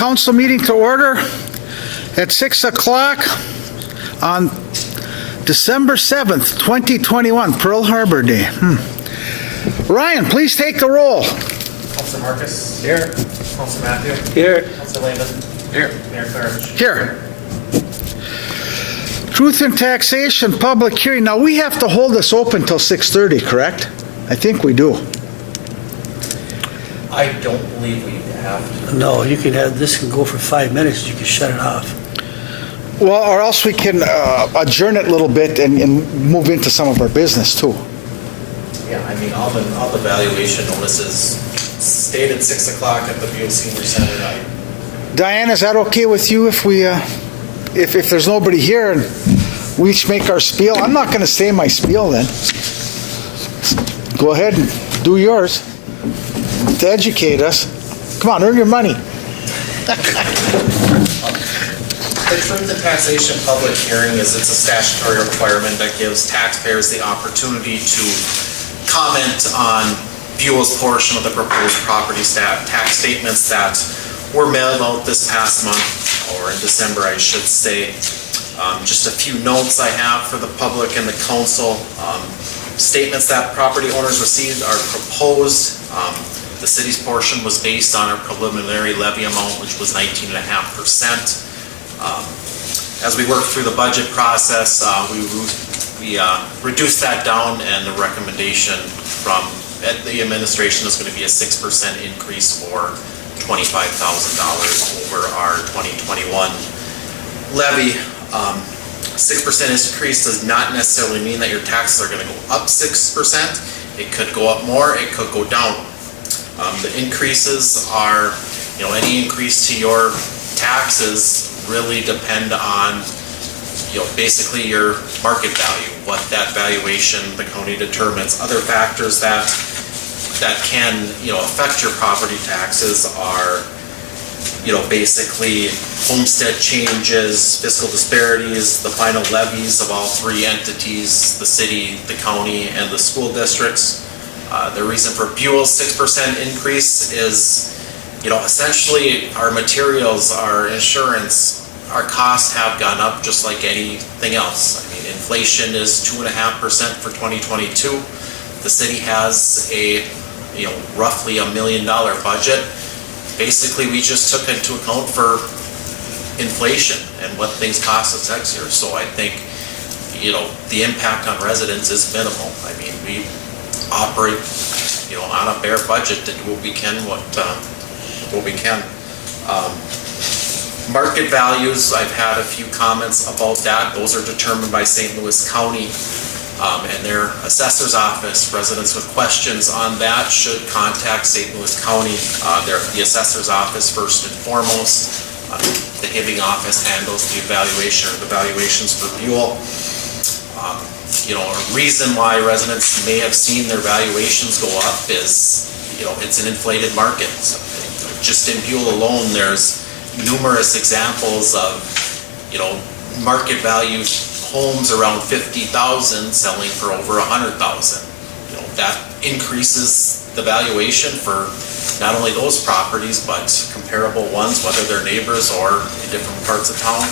council meeting to order at 6 o'clock on December 7th, 2021, Pearl Harbor Day. Ryan, please take the roll. Councilor Marcus? Here. Councilor Matthew? Here. Councilor Lehman? Here. Mayor Clarich? Here. Truth and taxation public hearing. Now, we have to hold this open till 6:30, correct? I think we do. I don't believe we have to. No, you can have, this can go for 5 minutes, you can shut it off. Well, or else we can adjourn it a little bit and move into some of our business too. Yeah, I mean, all the valuation notices stated 6 o'clock at the Buhl Senior Center night. Diane, is that okay with you if we, if there's nobody here and we each make our spiel? I'm not going to say my spiel then. Go ahead and do yours to educate us. Come on, earn your money. The truth and taxation public hearing it's a statutory requirement that gives taxpayers the opportunity to comment on Buhl's portion of the proposed property tax statements that were mailed out this past month, or in December, I should say. Just a few notes I have for the public and the council. Statements that property owners received are proposed. The city's portion was based on our preliminary levy amount, which was 19.5%. As we worked through the budget process, we reduced that down, and the recommendation from the administration is going to be a 6% increase for $25,000 over our 2021 levy. 6% increase does not necessarily mean that your taxes are going to go up 6%. It could go up more, it could go down. The increases are, any increase to your taxes really depend on, basically your market value, what that valuation the county determines. Other factors that can, affect your property taxes are, basically homestead changes, fiscal disparities, the final levies of all three entities, the city, the county, and the school districts. The reason for Buhl's 6% increase is, essentially our materials, our insurance, our costs have gone up just like anything else. I mean, inflation is 2.5% for 2022. The city has a, roughly $1 million budget. Basically, we just took into account for inflation and what things cost us next year. So I think, the impact on residents is minimal. I mean, we operate, on a bare budget to do what we can, what we can. Market values, I've had a few comments about that. Those are determined by St. Louis County and their assessor's office. Residents with questions on that should contact St. Louis County, the assessor's office first and foremost. The Hibbing office handles the evaluation or the valuations for Buhl. A reason why residents may have seen their valuations go up is, it's an inflated market. So just in Buhl alone, there's numerous examples of, market value homes around 50,000 selling for over 100,000. That increases the valuation for not only those properties, but comparable ones, whether they're neighbors or in different parts of town.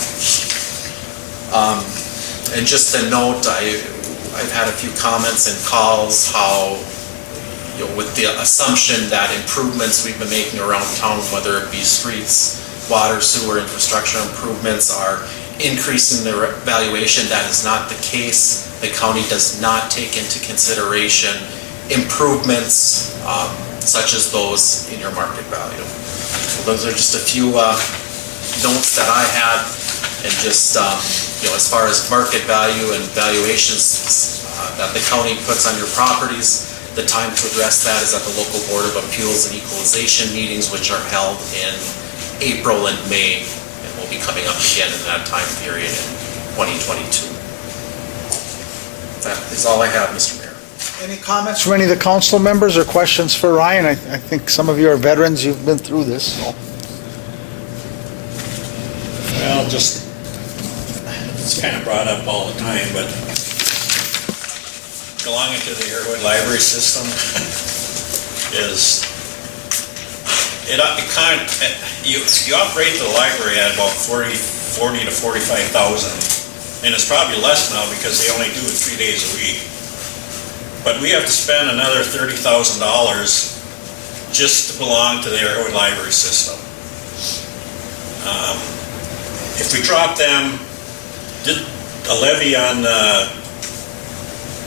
And just a note, I've had a few comments and calls how, with the assumption that improvements we've been making around town, whether it be streets, water, sewer, infrastructure improvements, are increasing the valuation. That is not the case. The county does not take into consideration improvements such as those in your market value. So those are just a few notes that I had, and just as far as market value and valuations that the county puts on your properties, the time to address that is at the local Board of Appeals and Equalization meetings, which are held in April and May, and will be coming up again in that time period in 2022. That is all I have, Mr. Mayor. Any comments from any of the council members or questions for Ryan? I think some of you are veterans, you've been through this. So. Well, it's kind of brought up all the time, but belonging to the Airwood Library System is you operate the library at about 40 to 45,000, and it's probably less now because they only do it 3 days a week. But we have to spend another $30,000 just to belong to the Arrowhead Library System. If we drop them, did a levy on the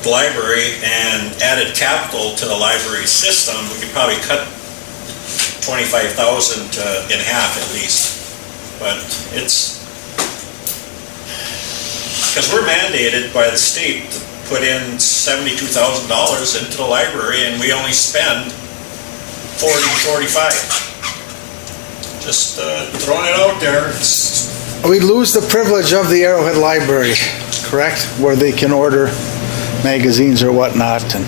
library and added capital to the library system, we could probably cut 25,000 in half at least. But it's, because we're mandated by the state to put in $72,000 into the library and we only spend 45. Just throwing it out there. We lose the privilege of the Arrowhead Library, correct? Where they can order magazines or whatnot. And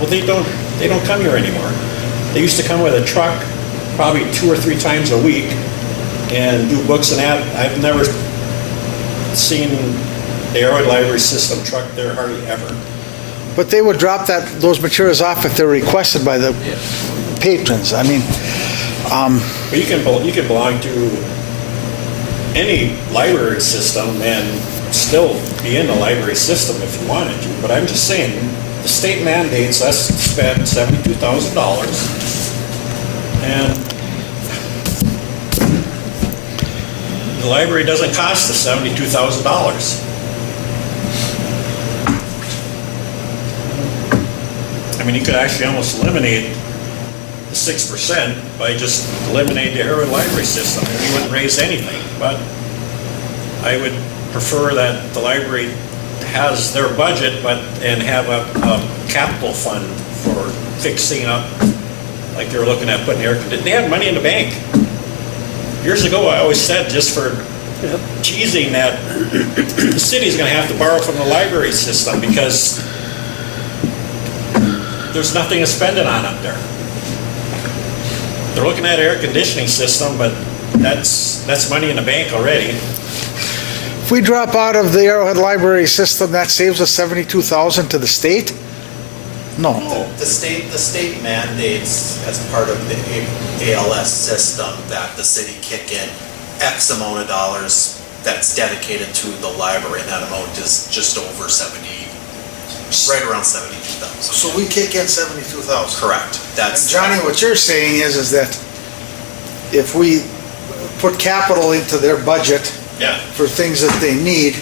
Well, they don't come here anymore. They used to come with a truck probably 2 or 3 times a week and do books and that. I've never seen the Arrowhead Library System truck there hardly ever. but they would drop those materials off if they're requested by the patrons. I mean, But you can belong to any library system and still be in the library system if you wanted to. But I'm just saying, the state mandates us to spend $72,000, and the library doesn't cost us $72,000. I mean, you could actually almost eliminate the 6% by just eliminating the Arrowhead Library System, and you wouldn't raise anything. But I would prefer that the library has their budget, and have a capital fund for fixing up, like they were looking at putting air conditioning. They have money in the bank. Years ago, I always said, just for teasing, that the city's going to have to borrow from the library system because there's nothing to spend it on up there. They're looking at an air conditioning system, but that's money in the bank already. if we drop out of the Arrowhead Library System, that saves us $72,000 to the state? No. The state mandates as part of the ALS system that the city kick in X amount of dollars that's dedicated to the library, and that amount is just over right around 72,000. So we kick in 72,000. Correct. That's Johnny, what you're saying is that if we put capital into their budget Yeah. for things that they need,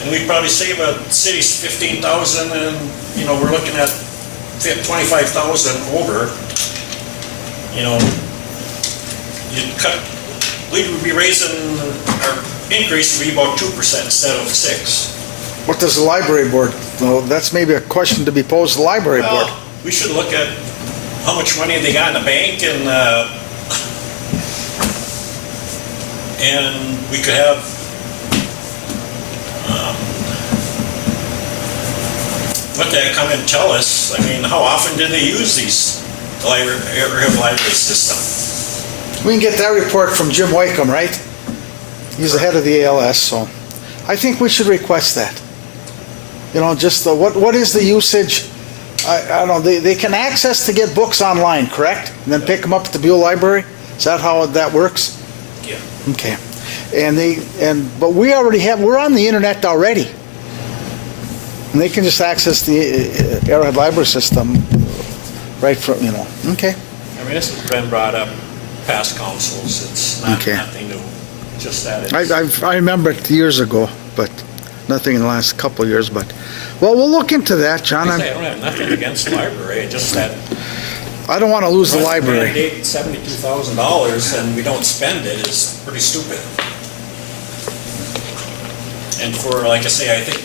And we'd probably save a city's 15,000, and, we're looking at 25,000 over. We would be raising, our increase would be about 2% instead of 6%. what does the library board, well, that's maybe a question to be posed to the library board. Well, we should look at how much money they got in the bank, and we could have what they come and tell us. I mean, how often do they use the library system? We can get that report from Jim Wakeham, right? He's the head of the ALS, so I think we should request that. Just what is the usage? I don't know, they can access to get books online, correct? And then pick them up at the Buhl Library? Is that how that works? Yeah. Okay. But we're on the internet already. And they can just access the Arrowhead Library System right from, okay. I mean, this has been brought up past councils. It's nothing new. Just that it's... I remember it years ago, but nothing in the last couple of years. But, well, we'll look into that, John. I don't have nothing against the library, just that... I don't want to lose the library. Mandate $72,000 and we don't spend it is pretty stupid. And for, like I say, I think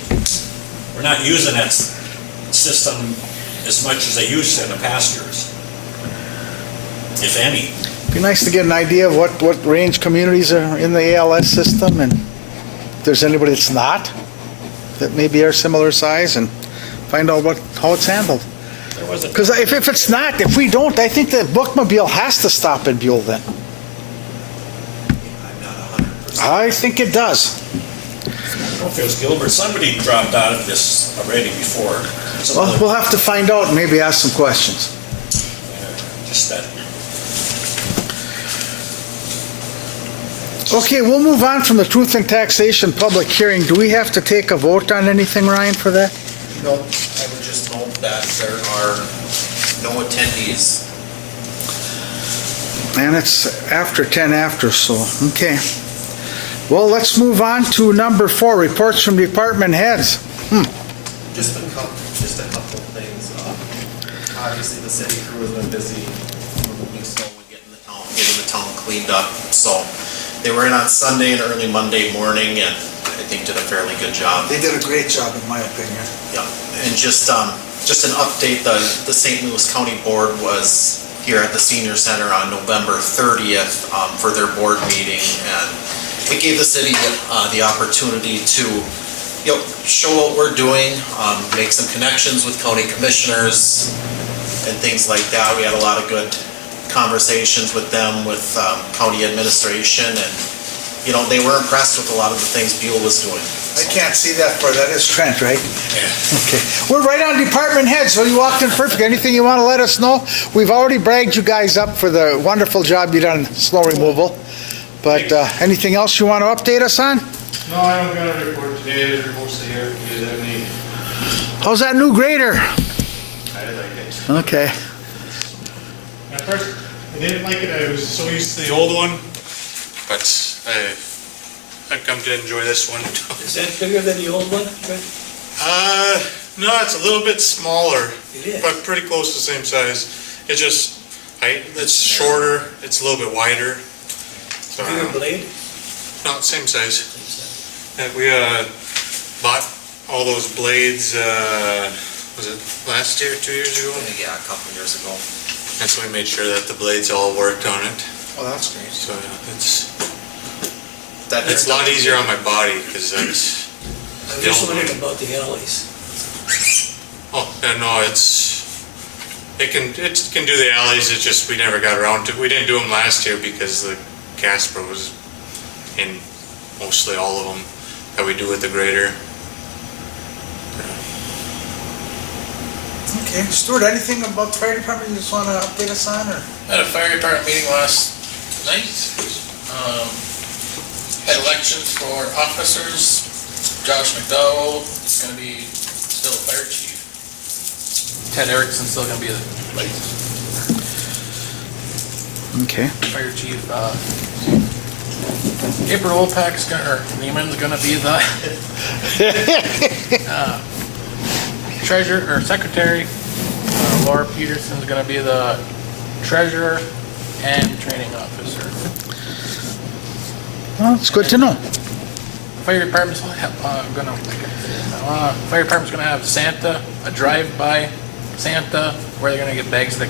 we're not using that system as much as they used to in the past years, if any. It'd be nice to get an idea of what range communities are in the ALS system, and if there's anybody that's not, that maybe are similar size, and find out how it's handled. Because if it's not, if we don't, I think the bookmobile has to stop in Buhl then. I'm not 100%. I think it does. I don't know if it was Gilbert. Somebody dropped out of this already before. Well, we'll have to find out and maybe ask some questions. Just that. Okay, we'll move on from the truth and taxation public hearing. Do we have to take a vote on anything, Ryan, for that? No, I would just note that there are no attendees. And it's after 10 after, so, okay. Well, let's move on to number 4, reports from department heads. Just a couple of things. Obviously, the city crew has been busy removing snow and getting the town cleaned up. So they were in on Sunday and early Monday morning, and I think did a fairly good job. They did a great job, in my opinion. Yeah, and just an update, the St. Louis County Board was here at the Senior Center on November 30th for their board meeting, and it gave the city the opportunity to, show what we're doing, make some connections with county commissioners and things like that. We had a lot of good conversations with them, with county administration, and, they were impressed with a lot of the things Buhl was doing. I can't see that far, that is Trent, right? Yeah. Okay, we're right on department heads, so you walked in perfect. Anything you want to let us know? We've already bragged you guys up for the wonderful job you done in snow removal. But anything else you want to update us on? No, I don't got a report today. They're mostly here. If you have any, How's that new grader? I like it. Okay. At first, I didn't like it. I was so used to the old one, but I've come to enjoy this one. Is that bigger than the old one? Fred? No, it's a little bit smaller, It is. but pretty close to the same size. It's just, it's shorter. It's a little bit wider. So, Bigger blade? no, same size. And we bought all those blades, was it last year, 2 years ago? Yeah, a couple years ago. And so we made sure that the blades all worked on it. Oh, that's great. So it's That a lot easier on my body because that's. I was just wondering about the alleys. Oh, and no, it can do the alleys. It's just we never got around to. We didn't do them last year because the Casper was in mostly all of them that we do with the grader. Okay, Stuart, anything about the fire department you just want to update us on, or? Had a fire department meeting last night. Had elections for officers. Josh McDowell is going to be still fire chief. Ted Erickson's still going to be the Okay. fire chief. April Opak's going to, or Neiman's going to be the treasurer or secretary. Laura Peterson's going to be the treasurer and training officer. Well, it's good to know. Fire department's gonna have Santa, a drive-by Santa, where they're gonna get bags of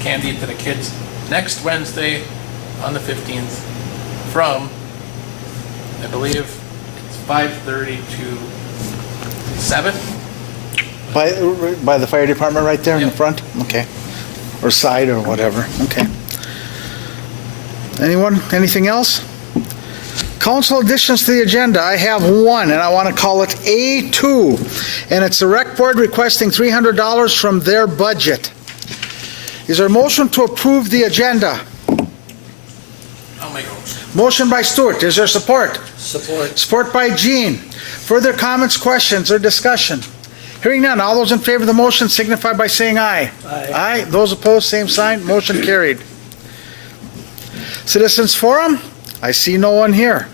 candy to the kids next Wednesday on the 15th from, I believe, it's 5:30 to 7. By the fire department right there in the Yep. front? Okay. Or side or whatever, okay. Anyone, anything else? Council additions to the agenda, I have one, and I want to call it A2. And it's the rec board requesting $300 from their budget. Is there a motion to approve the agenda? I'll make a motion. Motion by Stuart, is there support? Support. Support by Jean. Further comments, questions, or discussion? Hearing none, all those in favor of the motion signify by saying aye. Aye. Aye, those opposed, same sign, motion carried. Citizens Forum, I see no one here.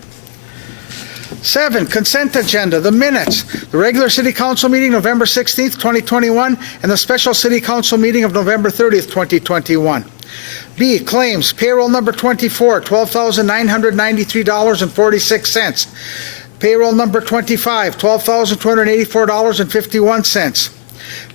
7, consent agenda, the minutes, the regular city council meeting November 16th, 2021, and the special city council meeting of November 30th, 2021. B, claims, payroll number 24, $12,993.46. Payroll number 25, $12,284.51.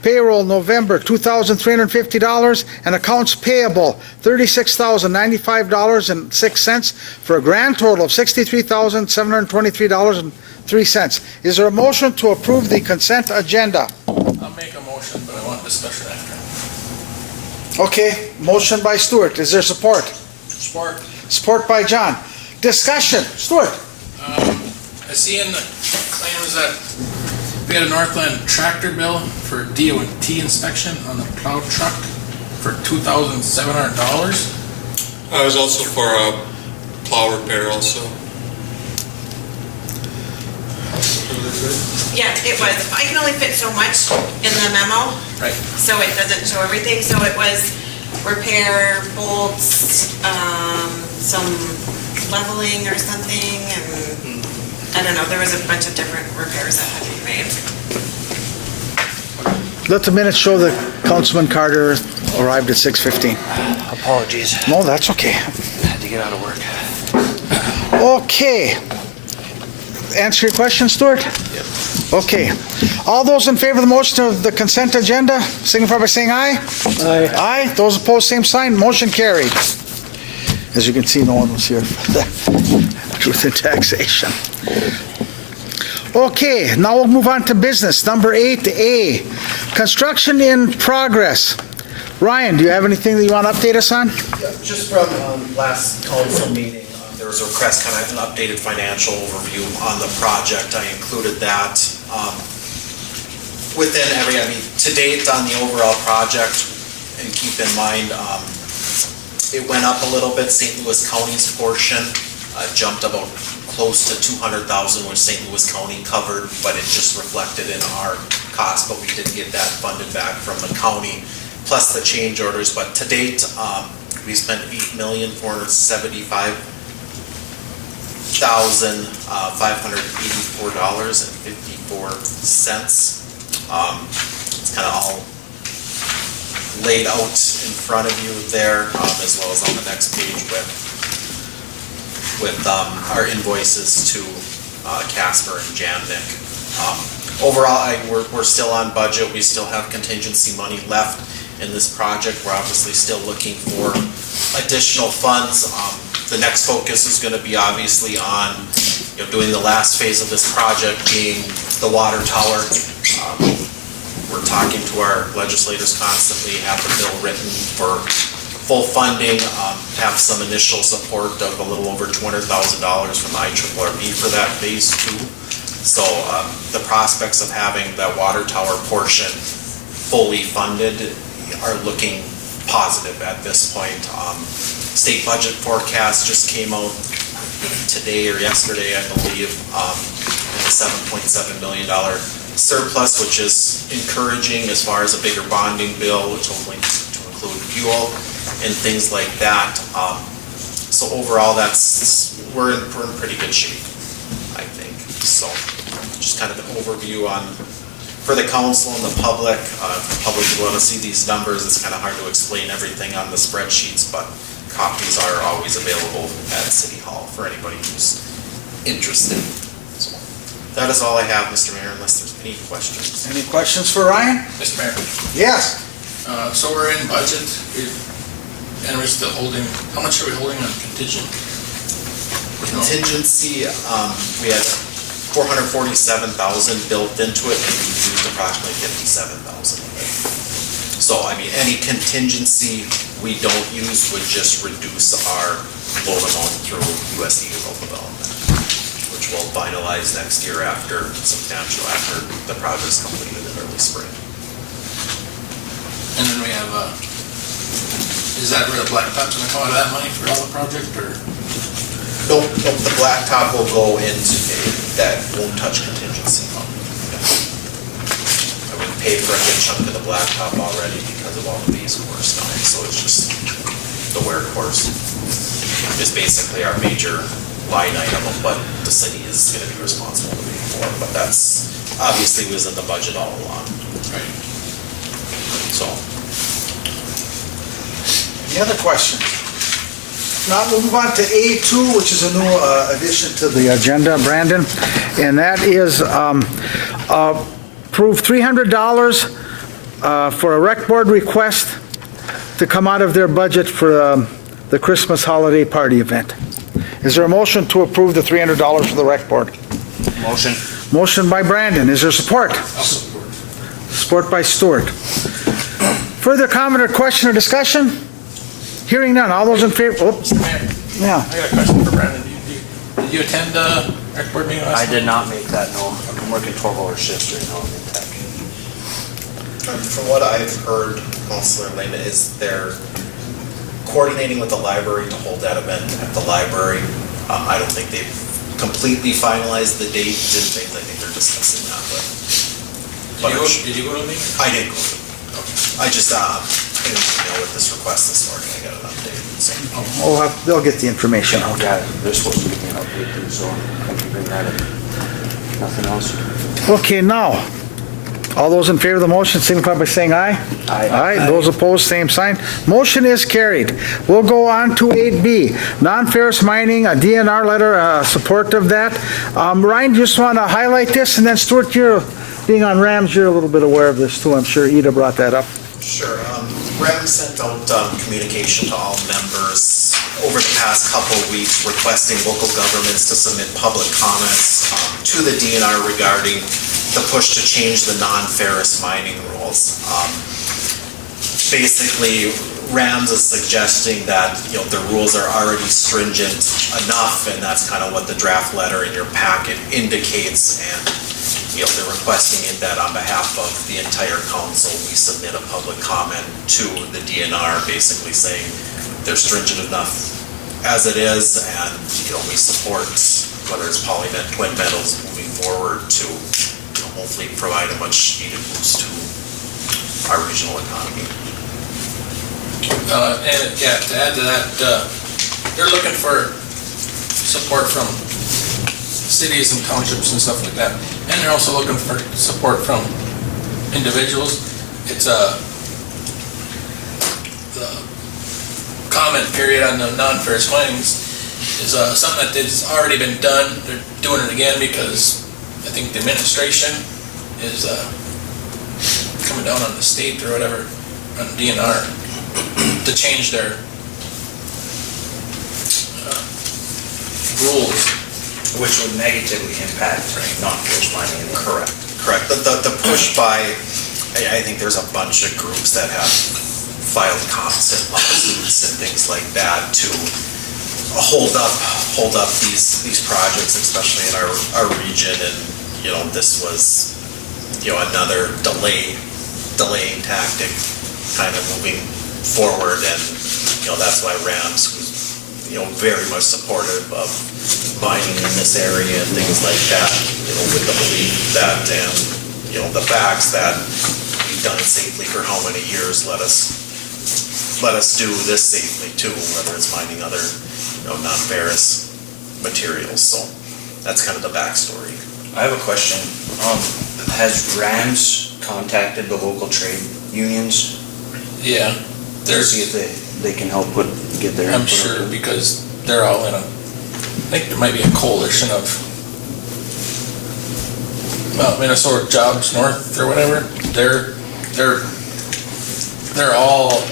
Payroll November, $2,350, and accounts payable, $36,095.06, for a grand total of $63,723.03. Is there a motion to approve the consent agenda? I'll make a motion, but I want discussion after. Okay, motion by Stuart. Is there support? Support. Support by John. Discussion. Stuart? I see in the claims that we had a Northland tractor bill for DOT inspection on the plow truck for $2,700. I was also for a plow repair also. Yeah, it was. I can only fit so much in the memo. Right. So it doesn't show everything. So it was repair bolts, some leveling or something, and I don't know, there was a bunch of different repairs that had to be made. Let the minutes show that Councilman Carter arrived at 6:15. Apologies, No, that's okay. had to get out of work. Okay. Answer your question, Stuart? Okay. All those in favor of the motion of the consent agenda, signify by saying aye. Aye. Aye. Those opposed, same sign. Motion carried. As you can see, no one was here for the truth in taxation. Okay, now we'll move on to business. Number 8A, construction in progress. Ryan, do you have anything that you want to update us on? Yeah, just from last council meeting, there was a request, kind of an updated financial overview on the project. I included that. Within to date on the overall project, and keep in mind, it went up a little bit. St. Louis County's portion jumped about close to 200,000, which St. Louis County covered, but it just reflected in our cost, but we did get that funded back from the county, plus the change orders. But to date, we spent $8,475,584.54. It's kind of all laid out in front of you there, as well as on the next page with our invoices to Casper and Jamnik. Overall, we're still on budget. We still have contingency money left in this project. We're obviously still looking for additional funds. The next focus is going to be obviously on doing the last phase of this project, being the water tower. We're talking to our legislators constantly, have the bill written for full funding, have some initial support of a little over $200,000 from the IRRB for that phase 2. So the prospects of having that water tower portion fully funded are looking positive at this point. State budget forecast just came out today or yesterday, I believe, a $7.7 million surplus, which is encouraging as far as a bigger bonding bill, which will link to include fuel and things like that. So overall, we're in pretty good shape, I think. So just kind of an overview for the council and the public. If the public would want to see these numbers, it's kind of hard to explain everything on the spreadsheets, but copies are always available at City Hall for anybody who's interested. So that is all I have, Mr. Mayor, unless there's any questions. Any questions for Ryan? Mr. Mayor, Yes. so we're in budget, and we're still holding, how much are we holding on contingent? Contingency, we had 447,000 built into it, and we used approximately 57,000 of it. So, any contingency we don't use would just reduce our loan amount through USD Rural Development, which will finalize next year after the project's completed in early spring. And then we have, is that where the blacktop's gonna come out of that money for all the project, or? Nope, the blacktop will go into, that won't touch contingency. We paid for a good chunk of the blacktop already because of all the base course now, so it's just the wear course is basically our major line item of what the city is gonna be responsible to pay for, but that's obviously was in the budget all along. Right. So. Any other questions? Now we'll move on to A2, which is a new addition to the agenda, Brandon, and that is approve $300 for a rec board request to come out of their budget for the Christmas holiday party event. Is there a motion to approve the $300 for the rec board? Motion. Motion by Brandon. Is there support? I'll support. Support by Stuart. Further comment or question or discussion? Hearing none. All those in favor? Oops. Mr. Mayor, Yeah. I got a question for Brandon. Did you attend rec board meeting last I night? did not make that, no. I'm working 12-hour shifts right now in tech. From what I've heard, Councilor Lehman, is they're coordinating with the library to hold that event at the library. I don't think they've completely finalized the date. I think they're discussing that, but. Did you go to the meeting? I did go to, I just, I didn't know with this request this morning, I got an update, so. They'll get the information out. Yeah, they're supposed to give me an update too, so I can bring that in. Nothing else? Okay, now, all those in favor of the motion signify by saying aye. Aye. Aye. Those opposed, same sign. Motion is carried. We'll go on to 8B, non-ferrous mining, a DNR letter, support of that. Ryan, just want to highlight this, and then Stuart, you're, being on Rams, you're a little bit aware of this too. I'm sure Ida brought that up. Sure. REM sent out communication to all members over the past couple of weeks requesting local governments to submit public comments to the DNR regarding the push to change the non-ferrous mining rules. Basically, RAMS is suggesting that, the rules are already stringent enough, and that's kind of what the draft letter in your packet indicates, and they're requesting it that on behalf of the entire council, we submit a public comment to the DNR, basically saying they're stringent enough as it is, and, we support whether it's polymet, twin metals moving forward to, hopefully provide a much needed boost to our regional economy. And yeah, to add to that, they're looking for support from cities and townships and stuff like that. And they're also looking for support from individuals. It's the comment period on the non-ferrous minings is something that has already been done. They're doing it again because I think the administration is coming down on the state or whatever, on DNR, to change their rules. Which would negatively impact non-ferrous mining. Correct. The push by, I think there's a bunch of groups that have filed comps and lawsuits and things like that to hold up these projects, especially in our region, and this was another delaying tactic, kind of moving forward, and that's why RAMS was very much supportive of mining in this area and things like that, with the belief that, and, the facts that we've done it safely for how many years, let us do this safely too, whether it's mining other, non-ferrous materials. So that's kind of the backstory. I have a question. Has RAMS contacted the local trade unions? Yeah, To see if they can help get their I'm input sure, into it? because they're all in I think there might be a coalition of Minnesota Jobs North or whatever. They're all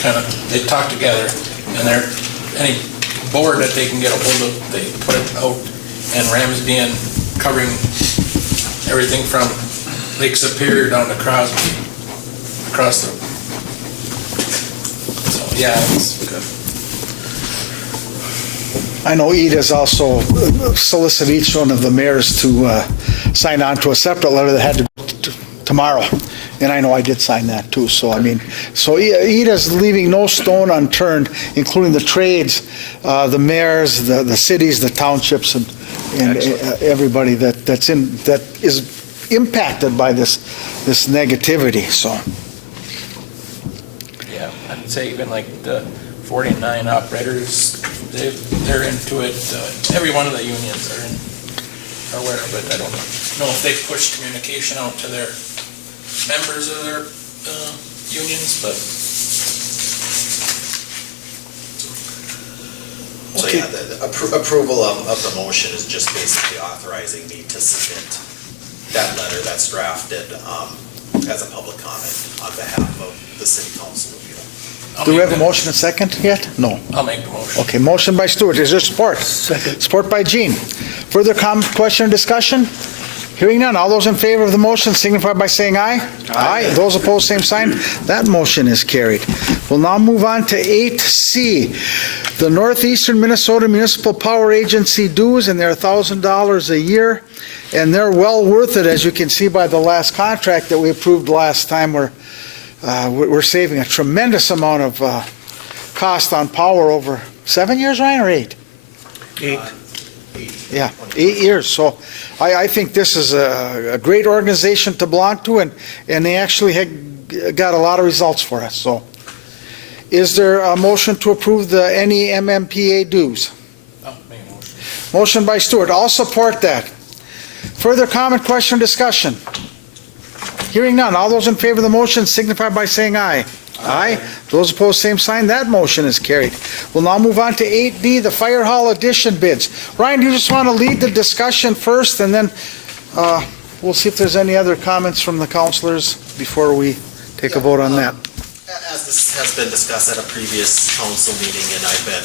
kind of, they talk together, and they're, any board that they can get a hold of, they put it out, and RAMS being covering everything from Lake Superior down to Crosby, across the, so yeah, it's good. I know Ida's also solicited each one of the mayors to sign on to a separate letter that had to go tomorrow. And I know I did sign that too. So, so Ida's leaving no stone unturned, including the trades, the mayors, the cities, the townships, and everybody that is impacted by this negativity. So. Yeah, I'd say even like the 49 operators, they're into it. Every one of the unions are aware of it. I don't know if they've pushed communication out to their members of their unions, but. So yeah, the approval of the motion is just basically authorizing me to submit that letter that's drafted as a public comment on behalf of the city council of Buhl. Do we have a motion and second yet? No. I'll make the motion. Okay, motion by Stuart. Is there support? Second. Support by Gene. Further question or discussion? Hearing none. All those in favor of the motion signify by saying aye. Aye. Those opposed, same sign. That motion is carried. We'll now move on to 8C. The Northeastern Minnesota Municipal Power Agency dues, and they're $1,000 a year, and they're well worth it, as you can see by the last contract that we approved last time. We're saving a tremendous amount of cost on power over 7 years, Ryan, or 8? 8. Yeah, 8 years. So I think this is a great organization to belong to, and they actually had got a lot of results for us. So is there a motion to approve the NEMMPA dues? Oh, make a motion. Motion by Stewart. I'll support that. Further comment, question, discussion? Hearing none. All those in favor of the motion signify by saying aye. Aye. Those opposed, same sign. That motion is carried. We'll now move on to 8D, the fire hall addition bids. Ryan, do you just want to lead the discussion first, and then we'll see if there's any other comments from the councilors before we take a vote on that. As this has been discussed at a previous council meeting, and I've been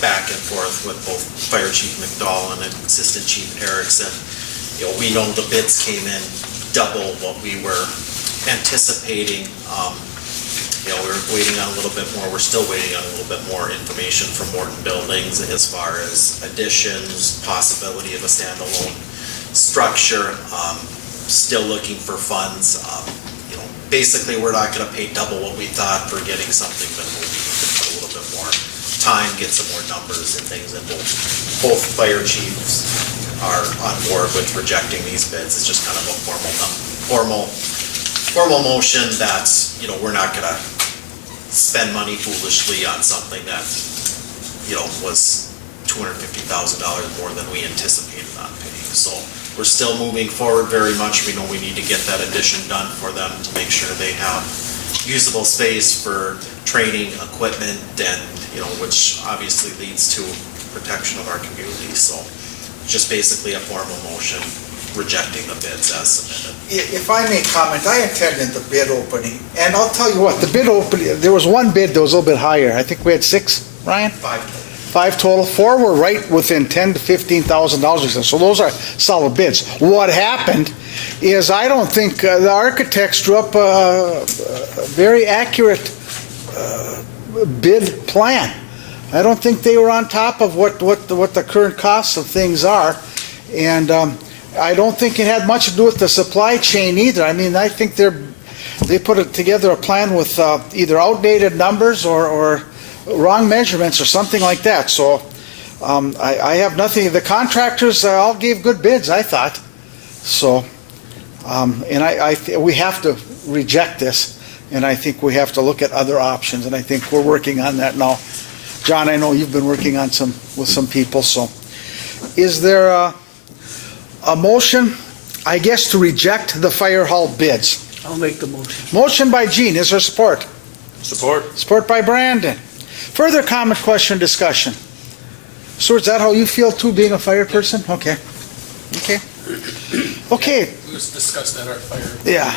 back and forth with both Fire Chief McDowell and Assistant Chief Erickson, we know the bids came in double what we were anticipating. We were waiting on a little bit more, we're still waiting on a little bit more information from Morton Buildings as far as additions, possibility of a standalone structure, still looking for funds. Basically, we're not gonna pay double what we thought for getting something, but we can put a little bit more time, get some more numbers and things, and both fire chiefs are on board with rejecting these bids. It's just kind of a formal motion that, we're not gonna spend money foolishly on something that, was $250,000 more than we anticipated on paying. So we're still moving forward very much. We know we need to get that addition done for them to make sure they have usable space for training, equipment, and, which obviously leads to protection of our community. So just basically a formal motion rejecting the bids as submitted. If I may comment, I attended the bid opening, and I'll tell you what, the bid opening, there was one bid that was a little bit higher. I think we had 6, Ryan? 5 total. 4 were right within $10,000 to $15,000. So those are solid bids. What happened is I don't think the architects drew up a very accurate bid plan. I don't think they were on top of what the current costs of things are, and I don't think it had much to do with the supply chain either. I mean, I think they put together a plan with either outdated numbers or wrong measurements or something like that. So I have nothing. The contractors all gave good bids, I thought. So, and we have to reject this, and I think we have to look at other options, and I think we're working on that now. John, I know you've been working on with some people. So, is there a motion, I guess, to reject the fire hall bids? I'll make the motion. Motion by Gene. Is there support? Support. Support by Brandon. Further comment, question, discussion? Sir, is that how you feel too, being a fire person? Okay. Okay. It was discussed at our fire. Yeah.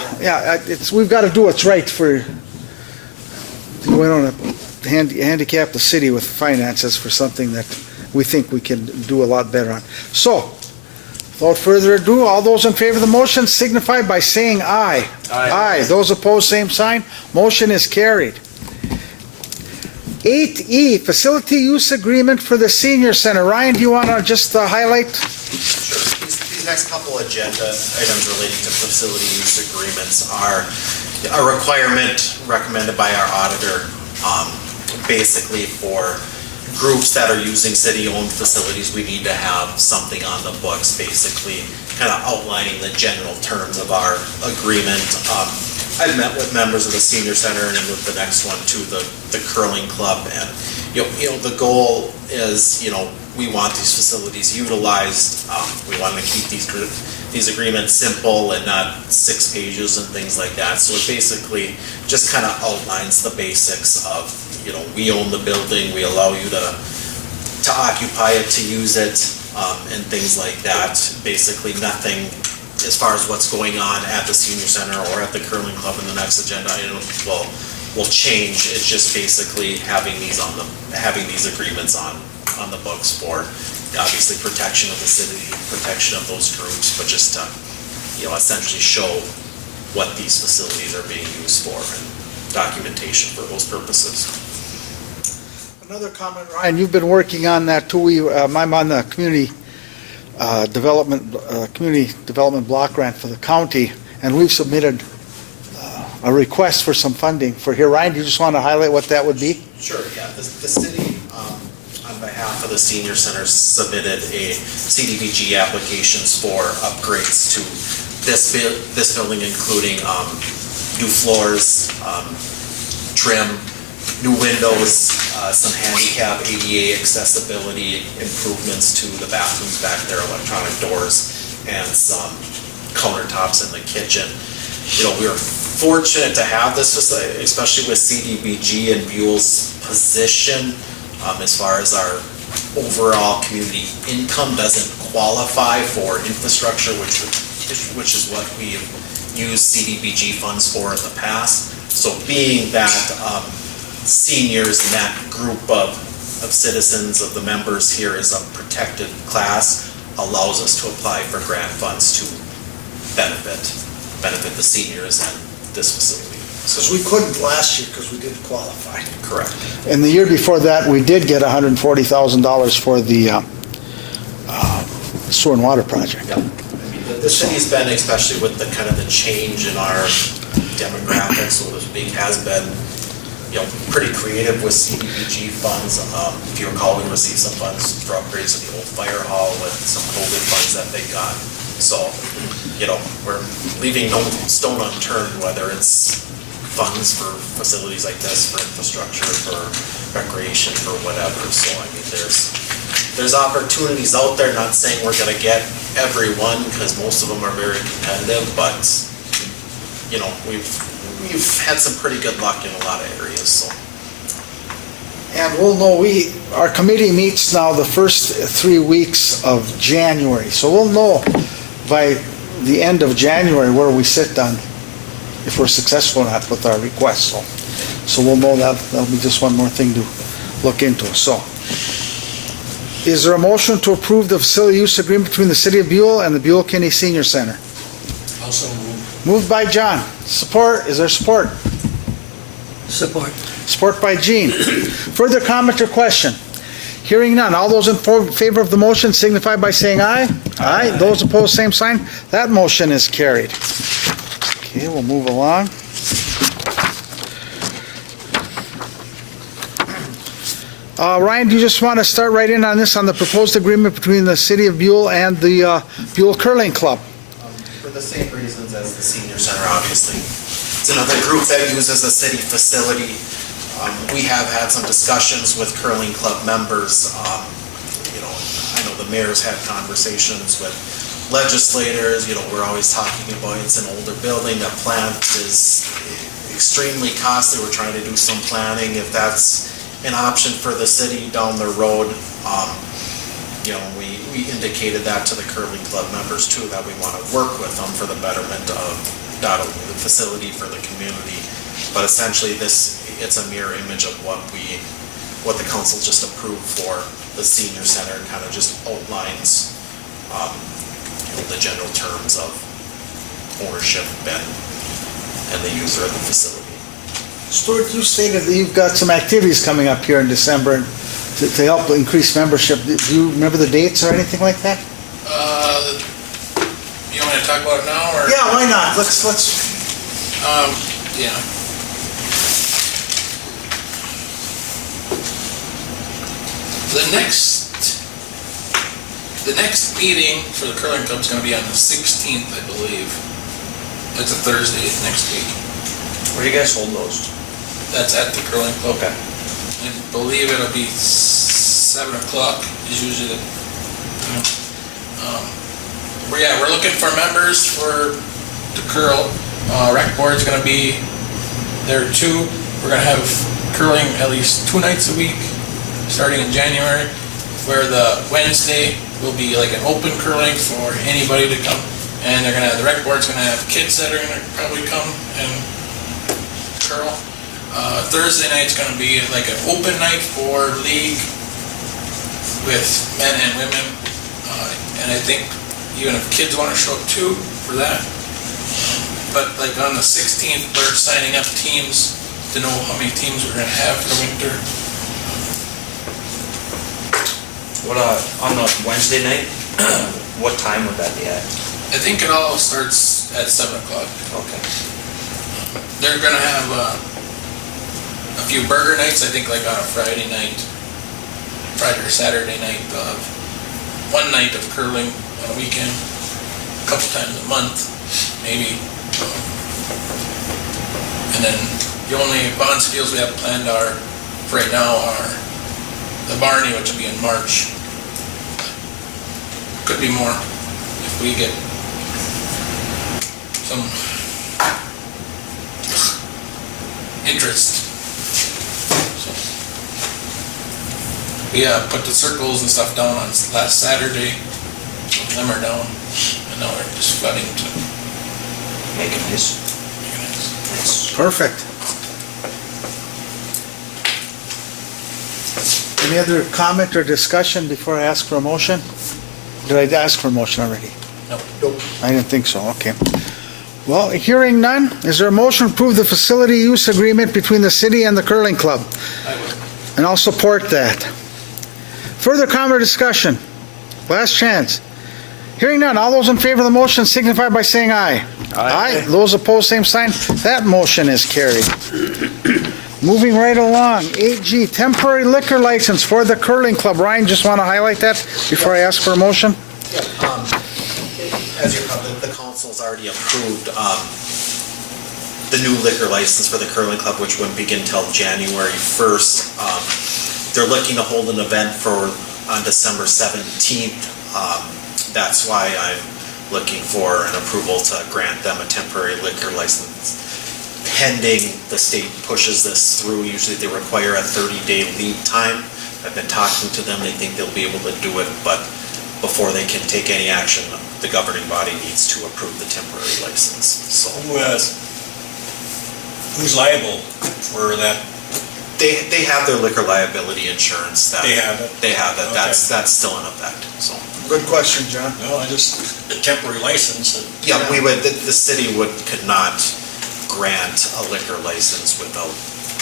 We've got to do what's right we don't want to handicap the city with finances for something that we think we can do a lot better on. So, without further ado, all those in favor of the motion signify by saying aye. Aye. Those opposed, same sign. Motion is carried. 8E, facility use agreement for the senior center. Ryan, do you want to just highlight? Sure. These next couple agenda items relating to facility use agreements are a requirement recommended by our auditor, basically for groups that are using city-owned facilities. We need to have something on the books, basically kind of outlining the general terms of our agreement. I've met with members of the senior center and with the next one too, the curling club, and the goal is, we want these facilities utilized. We want to keep these agreements simple and not 6 pages and things like that. So it basically just kind of outlines the basics of, we own the building, we allow you to occupy it, to use it, and things like that. Basically nothing as far as what's going on at the senior center or at the curling club in the next agenda item will change. It's just basically having these agreements on the books for obviously protection of the city, protection of those groups, but just to essentially show what these facilities are being used for and documentation for those purposes. Another comment, Ryan, you've been working on that too. I'm on the community development block grant for the county, and we've submitted a request for some funding for here. Ryan, do you just want to highlight what that would be? Sure, yeah. The city, on behalf of the senior center, submitted a CDBG applications for upgrades to this building, including new floors, trim, new windows, some handicap ADA accessibility improvements to the bathrooms back there, electronic doors, and some countertops in the kitchen. You know, we were fortunate to have this facility, especially with CDBG and Buhl's position, as far as our overall community income doesn't qualify for infrastructure, which is what we've used CDBG funds for in the past. So being that seniors and that group of citizens, of the members here is a protected class, allows us to apply for grant funds to benefit the seniors and this facility. Because we couldn't last year because we didn't qualify. Correct. And the year before that, we did get $140,000 for the sewer and water project. Yeah. I mean, the city's been, especially with the kind of the change in our demographics, so this big has been, you know, pretty creative with CDBG funds. If you recall, we received some funds for upgrades to the old fire hall with some COVID funds that they got. So, you know, we're leaving no stone unturned, whether it's funds for facilities like this, for infrastructure, for recreation, for whatever. So, I mean, there's opportunities out there, not saying we're gonna get everyone, because most of them are very competitive, but, you know, we've had some pretty good luck in a lot of areas, so. And we'll know, our committee meets now the first 3 weeks of January, so we'll know by the end of January where we sit on, if we're successful or not with our request, so we'll know that. That'll be just one more thing to look into, so. Is there a motion to approve the facility use agreement between the City of Buhl and the Buhl Kinney Senior Center? Also move. Moved by John. Support, is there support? Support. Support by Gene. Further comment or question? Hearing none. All those in favor of the motion signify by saying aye. Aye. Those opposed, same sign. That motion is carried. Okay, we'll move along. Ryan, do you just want to start right in on this, on the proposed agreement between the City of Buhl and the Buhl Curling Club? For the same reasons as the senior center, obviously. It's another group that uses a city facility. We have had some discussions with curling club members. You know, I know the mayor's had conversations with legislators. You know, we're always talking about it's an older building. The plant is extremely costly. We're trying to do some planning. If that's an option for the city down the road, you know, we indicated that to the curling club members too, that we want to work with them for the betterment of not only the facility, for the community, but essentially it's a mirror image of what the council just approved for the senior center, and kind of just outlines you know, the general terms of ownership and the user of the facility. Stuart, you stated that you've got some activities coming up here in December to help increase membership. Do you remember the dates or anything like that? You want to talk about it now, or? Yeah, why not? Let's. Yeah. The next meeting for the curling club is going to be on the 16th, I believe. It's a Thursday next week. Where do you guys hold those? That's at the curling club. Okay. I believe it'll be 7 o'clock is usually the time. We're looking for members for the curl. Rec board's gonna be there too. We're gonna have curling at least 2 nights a week, starting in January, where the Wednesday will be like an open curling for anybody to come. And the rec board's gonna have kids that are gonna probably come and curl. Thursday night's gonna be like an open night for league with men and women. And I think even if kids wanna show up too for that. But like on the 16th, we're signing up teams to know how many teams we're gonna have for winter. What, on the Wednesday night, what time would that be at? I think it all starts at 7 o'clock. Okay. They're gonna have a few burger nights, I think, like on a Friday night. Friday or Saturday night of, one night of curling on a weekend, a couple times a month, maybe. And then the only bonds deals we have planned are, for right now, are the Barney, which will be in March. Could be more if we get some interest. So, we put the circles and stuff down on last Saturday. Some of them are down, and now they're just flooding to Make it nice. make it nice. Nice. Perfect. Any other comment or discussion before I ask for a motion? Did I ask for a motion already? Nope. I didn't think so, okay. Well, hearing none, is there a motion to approve the facility use agreement between the city and the curling club? I will. And I'll support that. Further comment or discussion? Last chance. Hearing none, all those in favor of the motion signify by saying aye. Aye. Those opposed, same sign. That motion is carried. Moving right along, 8G, temporary liquor license for the curling club. Ryan, just want to highlight that before I ask for a motion? Yeah, as you know, the council's already approved the new liquor license for the curling club, which wouldn't begin till January 1st. They're looking to hold an event on December 17th. That's why I'm looking for an approval to grant them a temporary liquor license. Pending the state pushes this through, usually they require a 30-day lead time. I've been talking to them, they think they'll be able to do it, but before they can take any action, the governing body needs to approve the temporary license, so. Who's liable for that? They have their liquor liability insurance. They have it? They have it, Okay. that's still in effect, so. Good question, John. No, a temporary license. Yeah, the city could not grant a liquor license without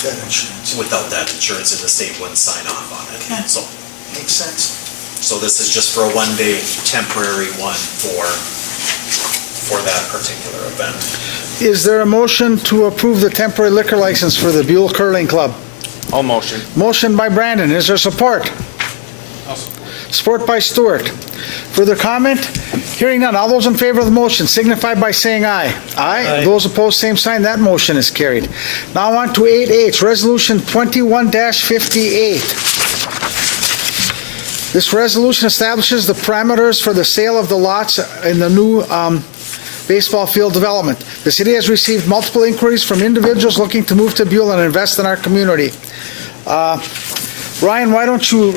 That insurance. that insurance, and the state wouldn't sign off on it, Okay. so. Makes sense. So this is just for a one-day temporary one for that particular event. Is there a motion to approve the temporary liquor license for the Buhl Curling Club? All motion. Motion by Brandon, is there support? Support by Stewart. Further comment? Hearing none, all those in favor of the motion signify by saying aye. Aye. Those opposed, same sign, that motion is carried. Now on to 8H, Resolution 21-58. This resolution establishes the parameters for the sale of the lots in the new baseball field development. The city has received multiple inquiries from individuals looking to move to Buhl and invest in our community. Ryan, why don't you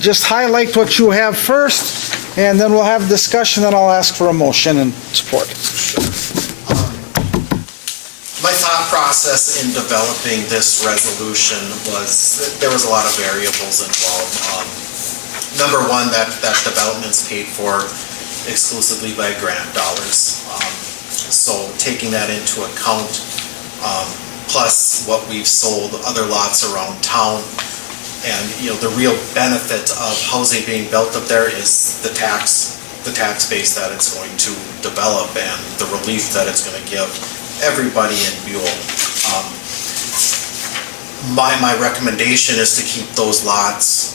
just highlight what you have first, and then we'll have a discussion, then I'll ask for a motion and support. My thought process in developing this resolution was that there was a lot of variables involved. Number one, that development's paid for exclusively by grant dollars. So taking that into account, plus what we've sold other lots around town, and the real benefit of housing being built up there is the tax base that it's going to develop and the relief that it's going to give everybody in Buhl. My recommendation is to keep those lots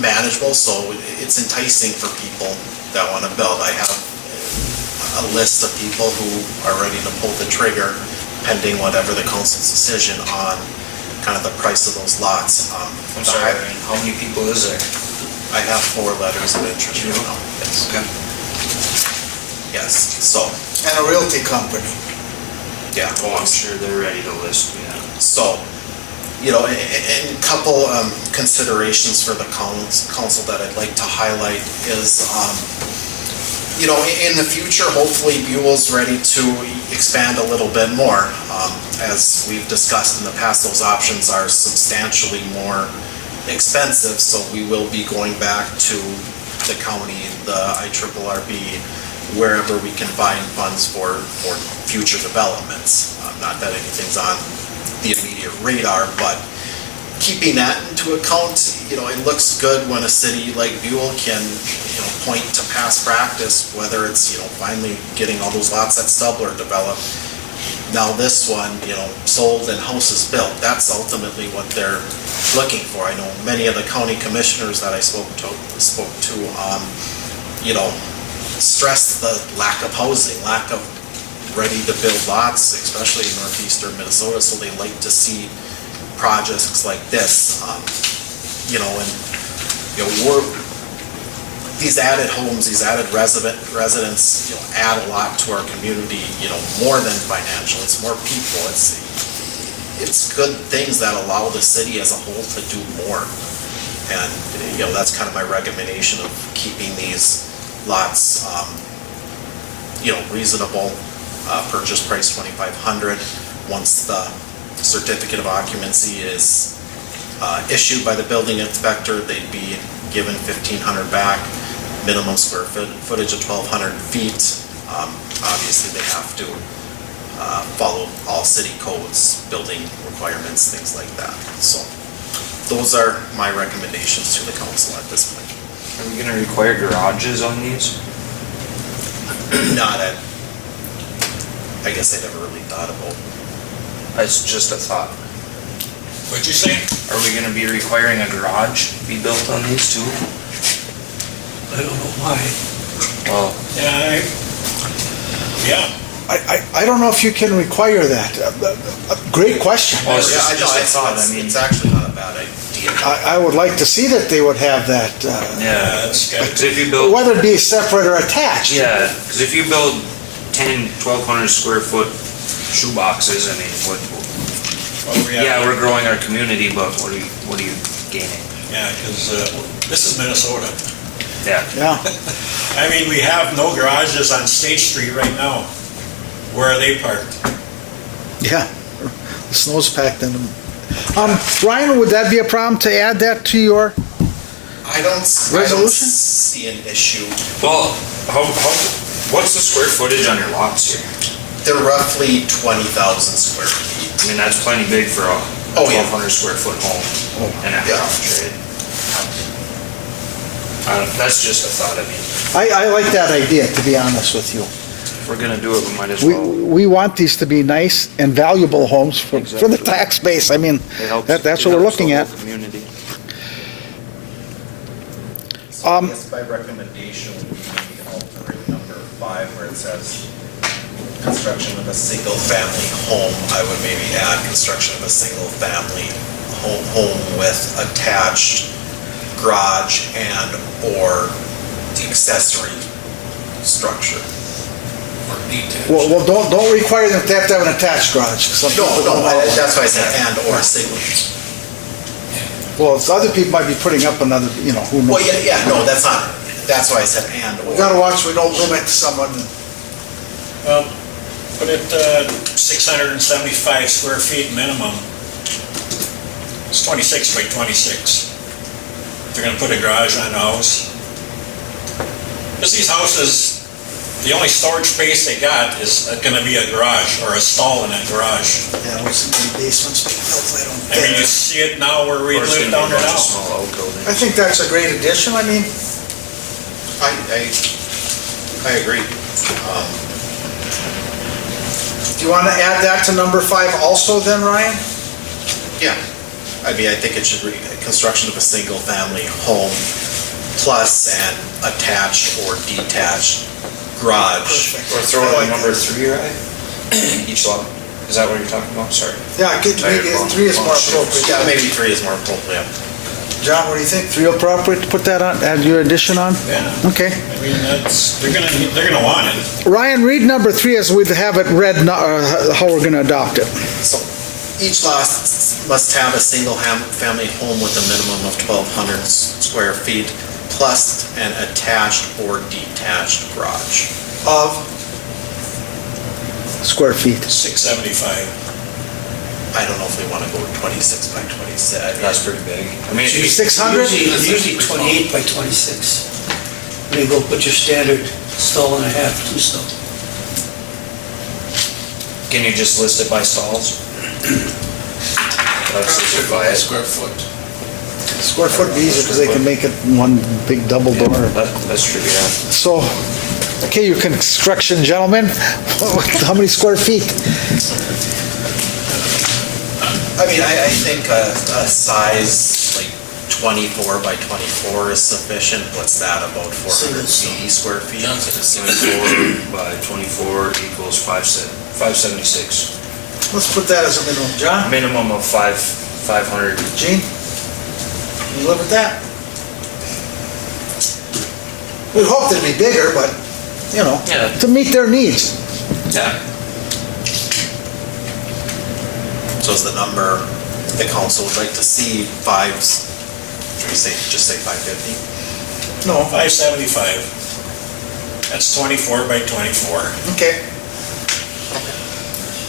manageable, so it's enticing for people that want to build. I have a list of people who are ready to pull the trigger pending whatever the council's decision on kind of the price of those lots. I'm sorry, Ryan, how many people is there? I have 4 letters of interest right now. Yes. Okay. Yes, so, And a realty company. yeah. Oh, I'm sure they're ready to list, yeah. So, and a couple considerations for the council that I'd like to highlight is, in the future, hopefully Buhl's ready to expand a little bit more. As we've discussed in the past, those options are substantially more expensive, so we will be going back to the county, the IRRB, wherever we can find funds for future developments. Not that anything's on the immediate radar, but keeping that into account, it looks good when a city like Buhl can, point to past practice, whether it's, finally getting all those lots at Stubler developed. Now this one, sold and houses built, that's ultimately what they're looking for. I know many of the county commissioners that I spoke to, stressed the lack of housing, lack of ready-to-build lots, especially in northeastern Minnesota, so they like to see projects like this, these added homes, these added residents, add a lot to our community, more than financial, it's more people, it's good things that allow the city as a whole to do more. And, that's kind of my recommendation of keeping these lots, reasonable, purchase price $2,500. Once the certificate of occupancy is issued by the building inspector, they'd be given $1,500 back, minimum square footage of 1,200 feet. Obviously, they have to follow all city codes, building requirements, things like that. So those are my recommendations to the council at this point. Are we gonna require garages on these? Not at, I guess I never really thought about. It's just a thought. What'd you say? Are we gonna be requiring a garage to be built on these too? I don't know why. Well, Yeah, I don't know if you can require that. Great question. well, it's Yeah, just a thought, I mean, it's actually not a bad idea. I would like to see that they would have that, yeah, that's good. 'cause if you build, whether it be separate or attached. yeah, because if you build 1,200 square foot shoe boxes, I mean, yeah, we're growing our community, but what are you gaining? Yeah, because this is Minnesota. Yeah. Yeah. I mean, we have no garages on State Street right now. Where are they parked? Yeah, the snow's packed in them. Ryan, would that be a problem to add that to your, I don't Resolution? see an issue. Well, what's the square footage on your lots here? They're roughly 20,000 square feet. I mean, that's plenty big for a Oh, yeah. 1,200 square foot home and a Yeah. half trade. That's just a thought, I mean, I like that idea, to be honest with you. if we're gonna do it, we might as We, well. we want these to be nice and valuable homes for the Exactly. tax base. I mean, It helps- that's it what we're helps the looking whole at. Community. So I guess my recommendation would be altering number 5 where it says construction of a single-family home. I would maybe add construction of a single-family home with attached garage and or accessory structure. Well, don't require them to have an attached garage. Some No, people don't allow it. that's why I said and or single. Well, so other people might be putting up another, who Well, knows? yeah, no, that's why I said and or. We gotta watch, we don't limit someone. Put it 675 square feet minimum. It's 26 by 26. They're gonna put a garage on the house. Because these houses, the only storage space they got is gonna be a garage or a stall in a garage. Yeah, with some basements being built, I don't I mean, you think. see it now where we Or it's live gonna down be a there bunch of now. small outbuildings. I think that's a great addition. I mean, I agree. do you wanna add that to number 5 also then, Ryan? Yeah, I think it should read construction of a single-family home plus an attached or detached garage. Or throw it in number 3, right? Each lot. Is that what you're talking about? Sorry. Yeah, maybe 3 is more appropriate. Yeah, maybe 3 is more appropriate. John, what do you think? 3 appropriate to put that on, add your addition on? Yeah. Okay. I mean, they're gonna want it. Ryan, read number 3 as we have it read, how we're gonna adopt it. So each lot must have a single-family home with a minimum of 1,200 square feet plus an attached or detached garage. Of? Square feet. 675. I don't know if we want to go 26 by 27. That's pretty big. I mean, if you- 600? Usually 28 by 26. Then you go put your standard stall and a half, 2 stalls. can you just list it by stalls? Square foot. Square foot would be easier because they can make it one big double door. That's true, yeah. So, Okay, you construction gentlemen, how many square feet? I mean, I think a size like 24 by 24 is sufficient. What's that, about 480 square feet? 24 by 24 equals 576. Let's put that as a minimum. John? Minimum of 500. Gene? You live with that? We'd hope they'd be bigger, but, you know, Yeah. to meet their needs. Yeah. So is the number the council would like to see should we say, just say 550? No. 575. That's 24 by 24. Okay.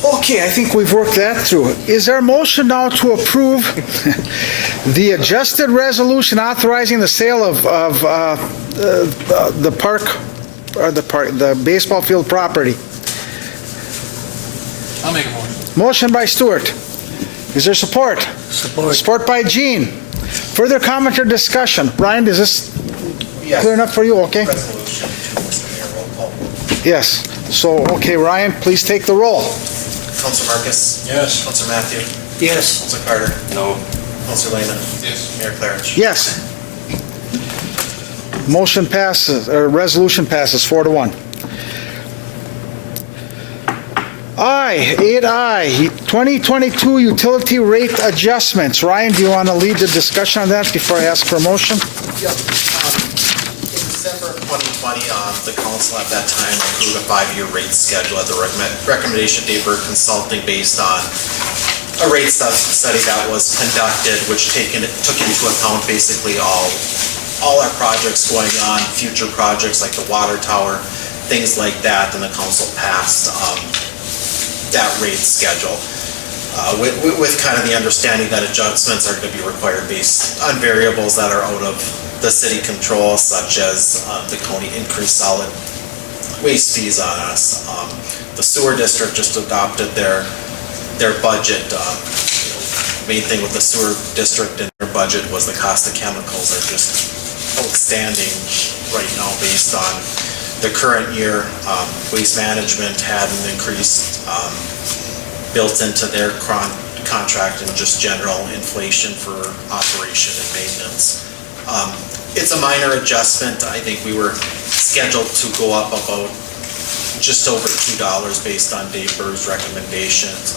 Okay, I think we've worked that through. Is there a motion now to approve the adjusted resolution authorizing the sale of the baseball field property? I'll make a motion. Motion by Stuart. Is there support? Support. Support by Gene. Further comment or discussion? Brian, is this Yes. clear enough for you? Okay? Resolution to Mr. Mayor, roll call. Yes. So, okay, Ryan, please take the roll. Counselor Marcus? Yes. Counselor Matthew? Yes. Counselor Carter? No. Counselor Lehman? Yes. Mayor Clarich? Yes. Motion passes, or resolution passes 4-1. I, 8I, 2022 utility rate adjustments. Ryan, do you want to lead the discussion on that before I ask for a motion? Yep. In December of 2020, the council at that time approved a 5-year rate schedule at the recommendation of Dayberg Consulting based on a rate study that was conducted, which took into account basically all our projects going on, future projects like the water tower, things like that, and the council passed that rate schedule. With kind of the understanding that adjustments are going to be required based on variables that are out of the city control, such as the county increased solid waste fees on us. The sewer district just adopted their budget. Main thing with the sewer district and their budget was the cost of chemicals are just outstanding right now based on the current year. Waste management had an increased built into their contract and just general inflation for operation and maintenance. It's a minor adjustment. I think we were scheduled to go up about just over $2 based on Dayberg's recommendations.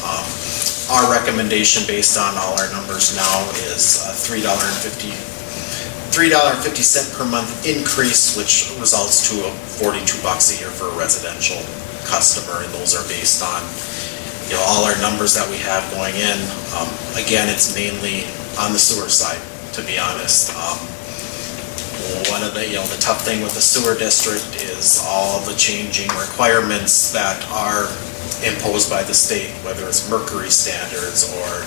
Our recommendation based on all our numbers now is $3.50 per month increase, which results to $42 a year for a residential customer, and those are based on all our numbers that we have going in. Again, it's mainly on the sewer side, to be honest. One of the tough thing with the sewer district is all the changing requirements that are imposed by the state, whether it's mercury standards or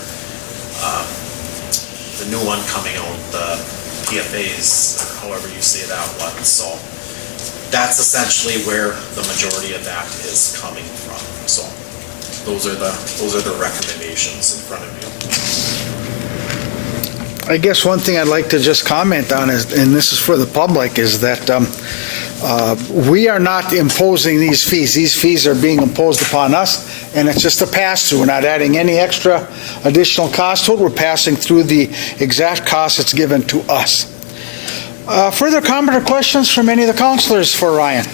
the new one coming out, the PFAs, or however you say that one. So that's essentially where the majority of that is coming from. So those are the recommendations in front of you. I guess one thing I'd like to just comment on is, and this is for the public, is that we are not imposing these fees. These fees are being imposed upon us, and it's just a pass-through. We're not adding any extra additional cost to it. We're passing through the exact cost that's given to us. Further comment or questions from any of the councilors for Ryan?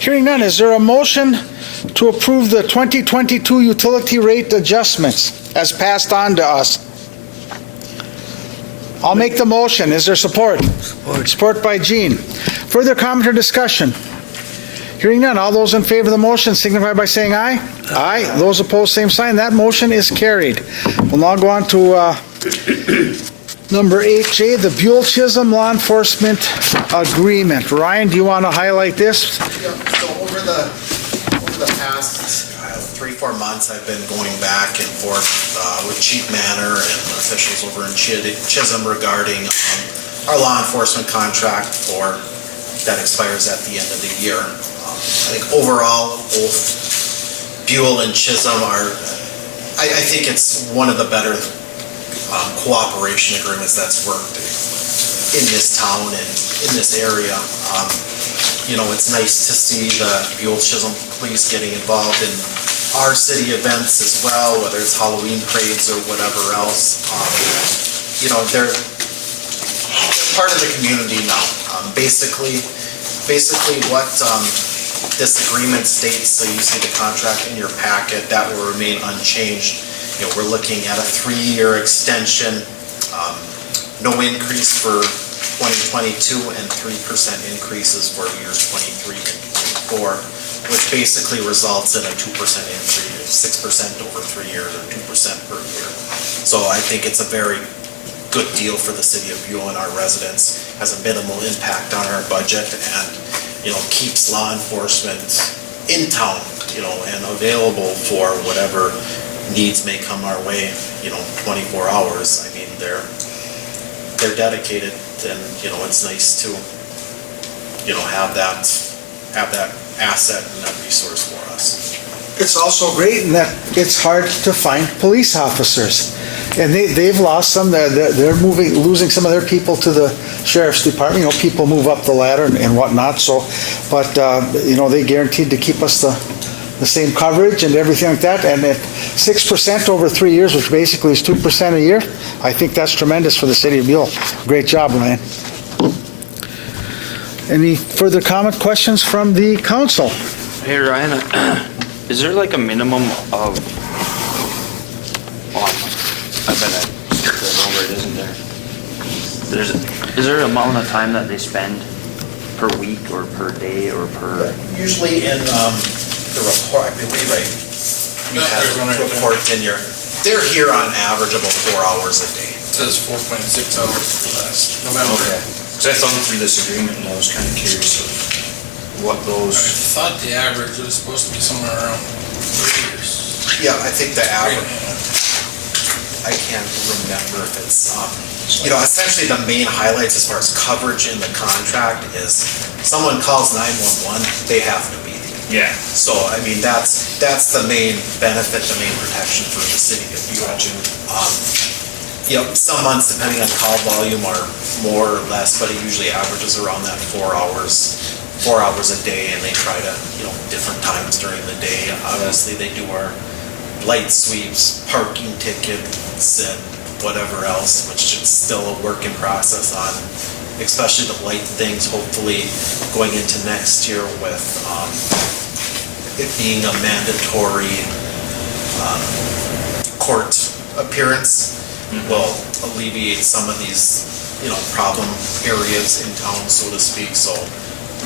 Hearing none, is there a motion to approve the 2022 utility rate adjustments as passed on to us? I'll make the motion. Is there support? Support. Support by Gene. Further comment or discussion? Hearing none, all those in favor of the motion signify by saying aye. Aye. Those opposed, same sign. That motion is carried. We'll now go on to number 8J, the Buhl Chisholm Law Enforcement Agreement. Ryan, do you want to highlight this? Yeah, so over the past 3-4 months, I've been going back and forth with Chief Manor and officials over in Chisholm regarding our law enforcement contract that expires at the end of the year. I think overall, both Buhl and Chisholm are, I think it's one of the better cooperation agreements that's worked. in this town and in this area. It's nice to see the Buhl Chisholm Police getting involved in our city events as well, whether it's Halloween parades or whatever else. They're part of the community now. Basically what this agreement states, so you see the contract in your packet, that will remain unchanged. We're looking at a 3-year extension, no increase for 2022 and 3% increases for years 23 and 24, which basically results in a 2% increase, 6% over 3 years or 2% per year. So I think it's a very good deal for the city of Buhl and our residents, has a minimal impact on our budget, and keeps law enforcement in town, and available for whatever needs may come our way, 24 hours. I mean, they're dedicated, and it's nice to have that asset and that resource for us. It's also great in that it's hard to find police officers. And they've lost some, they're losing some of their people to the sheriff's department. People move up the ladder and whatnot, but they guaranteed to keep us the same coverage and everything like that. And at 6% over 3 years, which basically is 2% a year, I think that's tremendous for the city of Buhl. Great job, Ryan. Any further questions from the council? Hey Ryan, is there like a minimum of, I bet I skipped that over, it isn't there? Is there an amount of time that they spend per week or per day or per? Usually in the report, I believe you have a report in they're here on average about 4 hours a day. It says 4.6 hours for last November. Okay. Because I thumbed through this agreement and I was kind of curious of what I those. thought the average was supposed to be somewhere around 3 years. Yeah, I think the average, I can't remember if it's, essentially the main highlights as far as coverage in the contract is someone calls 911, they have to be there. Yeah. So, I mean, that's the main benefit, the main protection for the city of Buhl. Some months, depending on call volume, are more or less, but it usually averages around that 4 hours a day, and they try to, different times during the day. Obviously, they do our light sweeps, parking tickets, and whatever else, which is still a work in process on, especially the light things, hopefully going into next year with it being a mandatory court appearance will alleviate some of these, problem areas in town, so to speak. So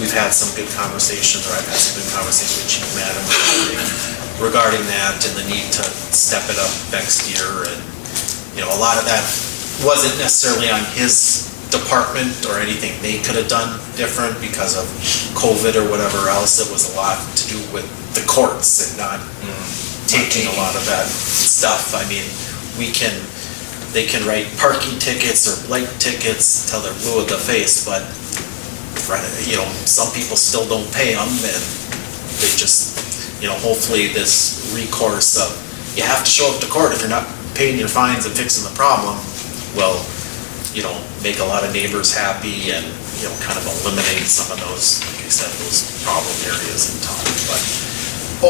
we've had some good conversations, or I've had some good conversations with Chief Madden regarding that and the need to step it up next year. And, a lot of that wasn't necessarily on his department or anything they could have done different because of COVID or whatever else. It was a lot to do with the courts and not taking a lot of that stuff. I mean, they can write parking tickets or light tickets till they're blue in the face, but some people still don't pay them, and they just, hopefully this recourse of you have to show up to court if you're not paying your fines and fixing the problem will, make a lot of neighbors happy and, kind of eliminate some of those, like I said, those problem areas in town. But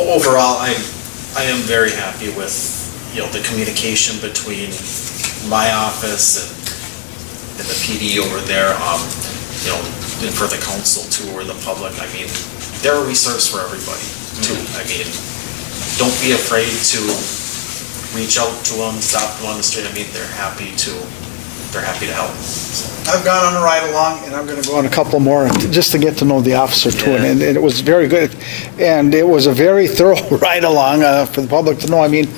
overall, I am very happy with, the communication between my office and the PD over there, and for the council too, or the public. I mean, they're a resource for everybody too. I mean, don't be afraid to reach out to them, stop them on the street. I mean, they're happy to help. I've gone on a ride along, and I'm going to go on a couple more just to get to know the officer too. Yeah. And it was very good, and it was a very thorough ride along for the public to know. I mean,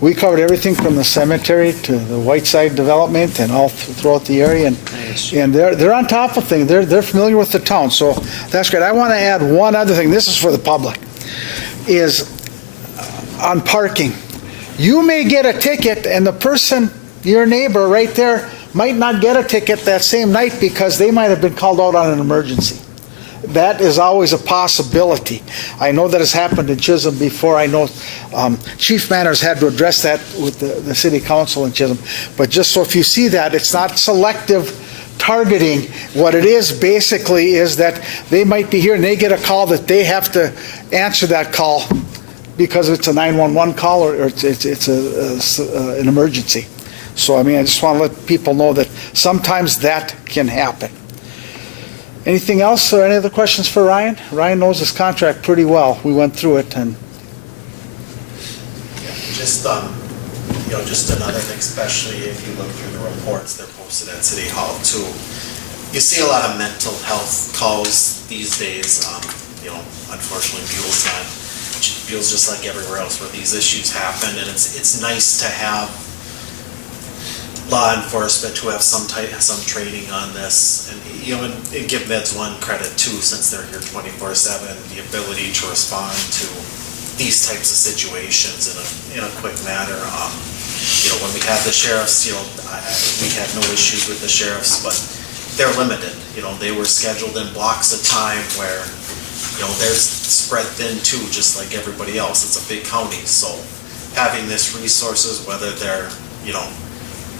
we covered everything from the cemetery to the Whiteside development and all throughout the area, and they're on top of things. They're familiar with the town, so that's great. I want to add one other thing. This is for the public, is on parking. You may get a ticket, and the person, your neighbor right there, might not get a ticket that same night because they might have been called out on an emergency. That is always a possibility. I know that has happened in Chisholm before. I know Chief Manners had to address that with the city council in Chisholm. But just so if you see that, it's not selective targeting. What it is basically is that they might be here and they get a call that they have to answer that call because it's a 911 call or it's an emergency. So, I mean, I just want to let people know that sometimes that can happen. Anything else or any other questions for Ryan? Ryan knows his contract pretty well. We went through it and Just, just another thing, especially if you look through the reports, they're posted at City Hall too. You see a lot of mental health calls these days, unfortunately Buhl's just like everywhere else where these issues happen, and it's nice to have law enforcement who have some training on this, and and give Meds One credit too, since they're here 24/7, the ability to respond to these types of situations in a quick manner. When we had the sheriffs, we had no issues with the sheriffs, but they're limited. They were scheduled in blocks of time where, they're spread thin too, just like everybody else. It's a big county, so having this resources, whether they're,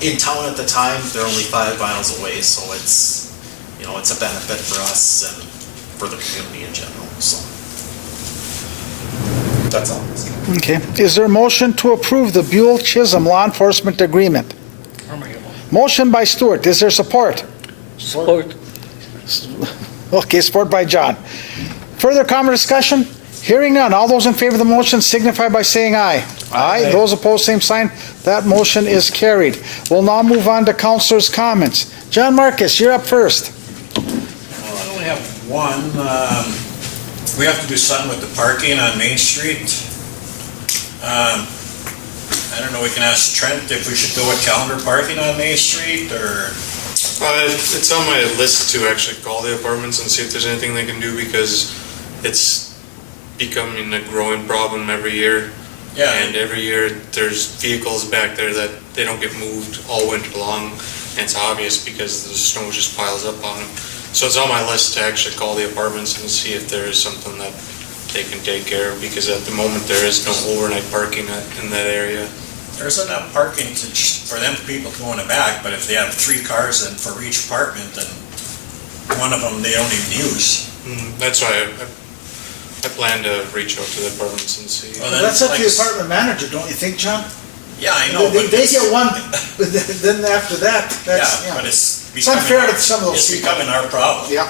in town at the time, they're only 5 miles away, so it's a benefit for us and for the community in general, so. That's all. okay. Is there a motion to approve the Buhl Chisholm Law Enforcement Agreement? Motion by Stuart. Is there support? Support. Okay, support by John. Further comment or discussion? Hearing none. All those in favor of the motion signify by saying aye. Aye. Those opposed, same sign. That motion is carried. We'll now move on to councilors' comments. John Marcus, you're up first. Well, I only have one. We have to do something with the parking on Main Street. I don't know, we can ask Trent if we should go with calendar parking on Main Street, or... It's on my list to actually call the apartments and see if there's anything they can do, because it's becoming a growing problem every year. Yeah. And every year there's vehicles back there that they don't get moved all winter long, and it's obvious because the snow just piles up on them. So it's on my list to actually call the apartments and see if there is something that they can take care of, because at the moment there is no overnight parking in that area. There's enough parking for them people going back, but if they have 3 cars in for each apartment, then one of them they don't even use. That's why I plan to reach out to the apartments and see. Well, That's up to the apartment manager, don't you think, John? Yeah, I know, but They get one, but then after that, that's, yeah, but It's it's becoming, unfair to some of those it's people. becoming our problem. Yeah,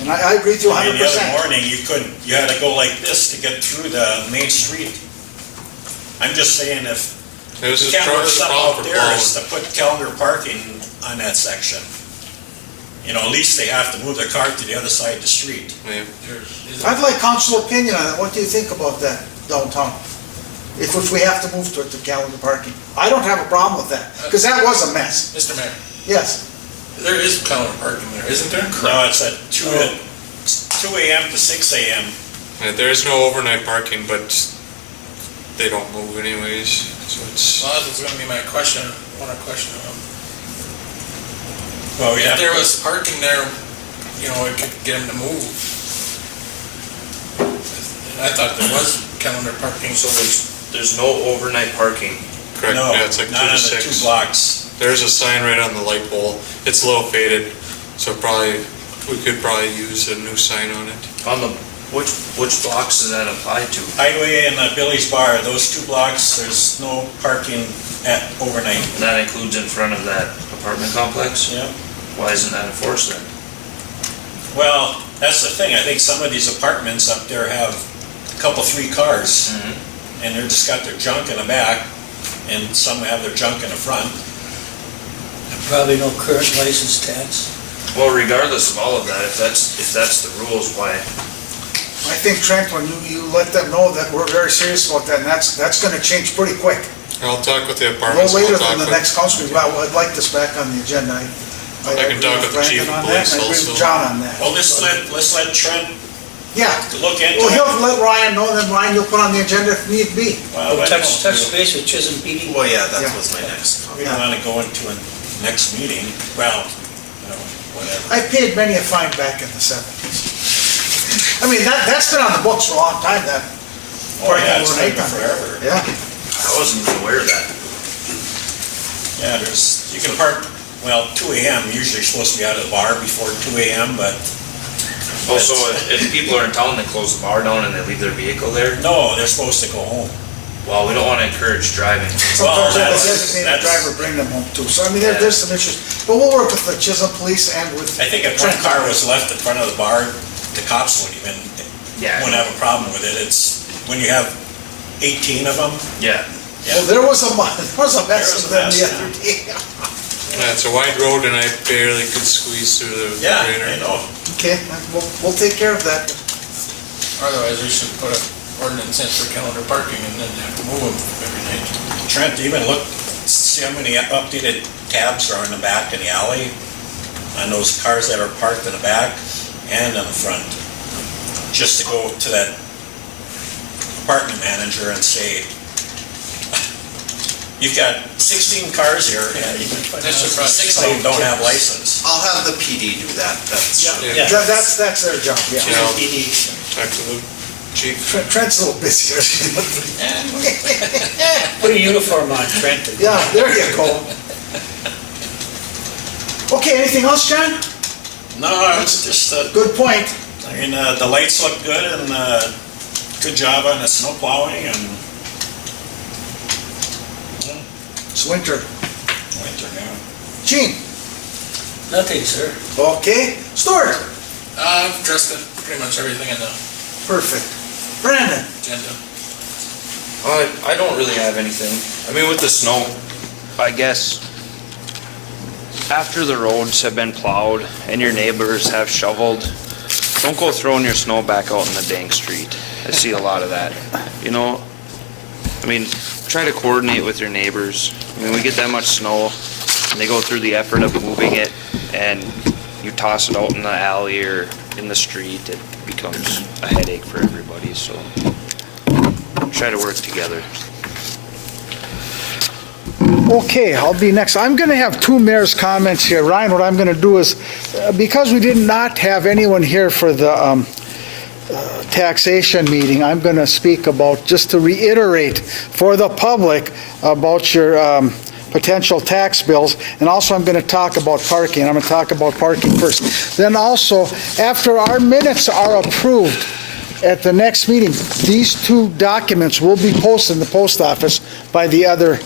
and I agree with you I mean, 100%. the other morning, you had to go like this to get through the main street. I'm just saying, if It was we just can't work the something problem out for there, blowing. is to put calendar parking on that section. At least they have to move their car to the other side of the street. Yeah. I'd like council opinion on it. What do you think about that downtown? If we have to move to calendar parking. I don't have a problem with that, because that was a mess. Mr. Mayor, Yes. there is calendar parking there, isn't there? No, it's at 2 a.m. to 6 a.m. There is no overnight parking, but they don't move anyways, so it's. Well, that was gonna be my question, one question. Well, we If have there was parking there, it could get them to move. And I thought there was calendar parking, so There's no overnight parking. Correct, no, yeah, it's like 2 not to on the 6. 2 blocks. There's a sign right on the light pole. It's a little faded, so we could probably use a new sign on it. On the, which blocks does that apply to? Highway and Billy's Bar, those 2 blocks, there's no parking at overnight. And that includes in front of that apartment complex? Yeah. Why isn't that enforced then? Well, that's the thing, I think some of these apartments up there have a couple, 3 cars, and they're just got their junk in the back, and some have their junk in the front. Probably no current license tax. Well, regardless of all of that, if that's the rules, why? I think, Trent, when you let them know that we're very serious about that, and that's gonna change pretty quick. I'll talk with the No apartments. later I'll talk than the with- next council meeting. Well, I'd like this back on the agenda. I can agree talk with the chief Brandon of on that, police and I agree also. with John on that. Well, let's let Trent Yeah. look into Well, it. he'll let Ryan know, and then Ryan, you'll put on the agenda if need be. Well, I Touch don't- base with Chisholm PD. Well, yeah, that Yeah. was my next comment. We don't want to go into a next meeting, well, whatever. I paid many a fine back in the 70s. I mean, that's been on the books for a long time, that. Oh, yeah, it's overnight been on there. forever. Yeah. I wasn't even aware of that. Yeah, you can park Well, 2 AM, usually supposed to be out of the bar before 2 AM, but Also, if people are in town, they close the bar down and they leave their vehicle there. no, they're supposed to go home. Well, we don't wanna encourage driving. Sometimes they that's- designate a that's- driver, bring them home too. So I mean, there's some issues, but we'll work with the Chisholm Police and with. I think if one car was left in front of the bar, the cops wouldn't even, Yeah. wouldn't have a problem with it. It's, when you have 18 of them, Yeah. Well, there was a mess of them mess, the other day. Yeah, it's a wide road and I barely could squeeze through the yeah, grader. I know. Okay, we'll take care of that. Otherwise, we should put an ordinance in for calendar parking and then have to move them every night. Trent, even look, see how many updated tabs are in the back in the alley on those cars that are parked in the back and in the front. Just to go to that apartment manager and say, you've got 16 cars here and 16 don't have license. I'll have the PD do that, that's. Yeah. That's their job, yeah. Yeah, I'll talk to the chief. Trent's a little busy. Put a uniform on, Trent. Yeah, there you go. Okay, anything else, John? No, it's just, Good point. I mean, the lights look good and good job on the snow plowing and It's winter. winter now. Gene? Nothing, sir. Okay. Stuart? I've addressed pretty much everything in the Perfect. Brandon? agenda. I don't really have anything. I mean, with the snow, I guess, after the roads have been plowed and your neighbors have shoveled, don't go throwing your snow back out in the dang street. I see a lot of that, you know? I mean, try to coordinate with your neighbors. I mean, we get that much snow, and they go through the effort of moving it, and you toss it out in the alley or in the street, it becomes a headache for everybody, so try to work together. Okay, I'll be next. I'm going to have two mayor's comments here. Ryan, what I'm going to do is, because we did not have anyone here for the taxation meeting, I'm going to speak about, just to reiterate for the public about your potential tax bills, and also I'm going to talk about parking. I'm going to talk about parking first. Then also, after our minutes are approved at the next meeting, these two documents will be posted in the post office by the other,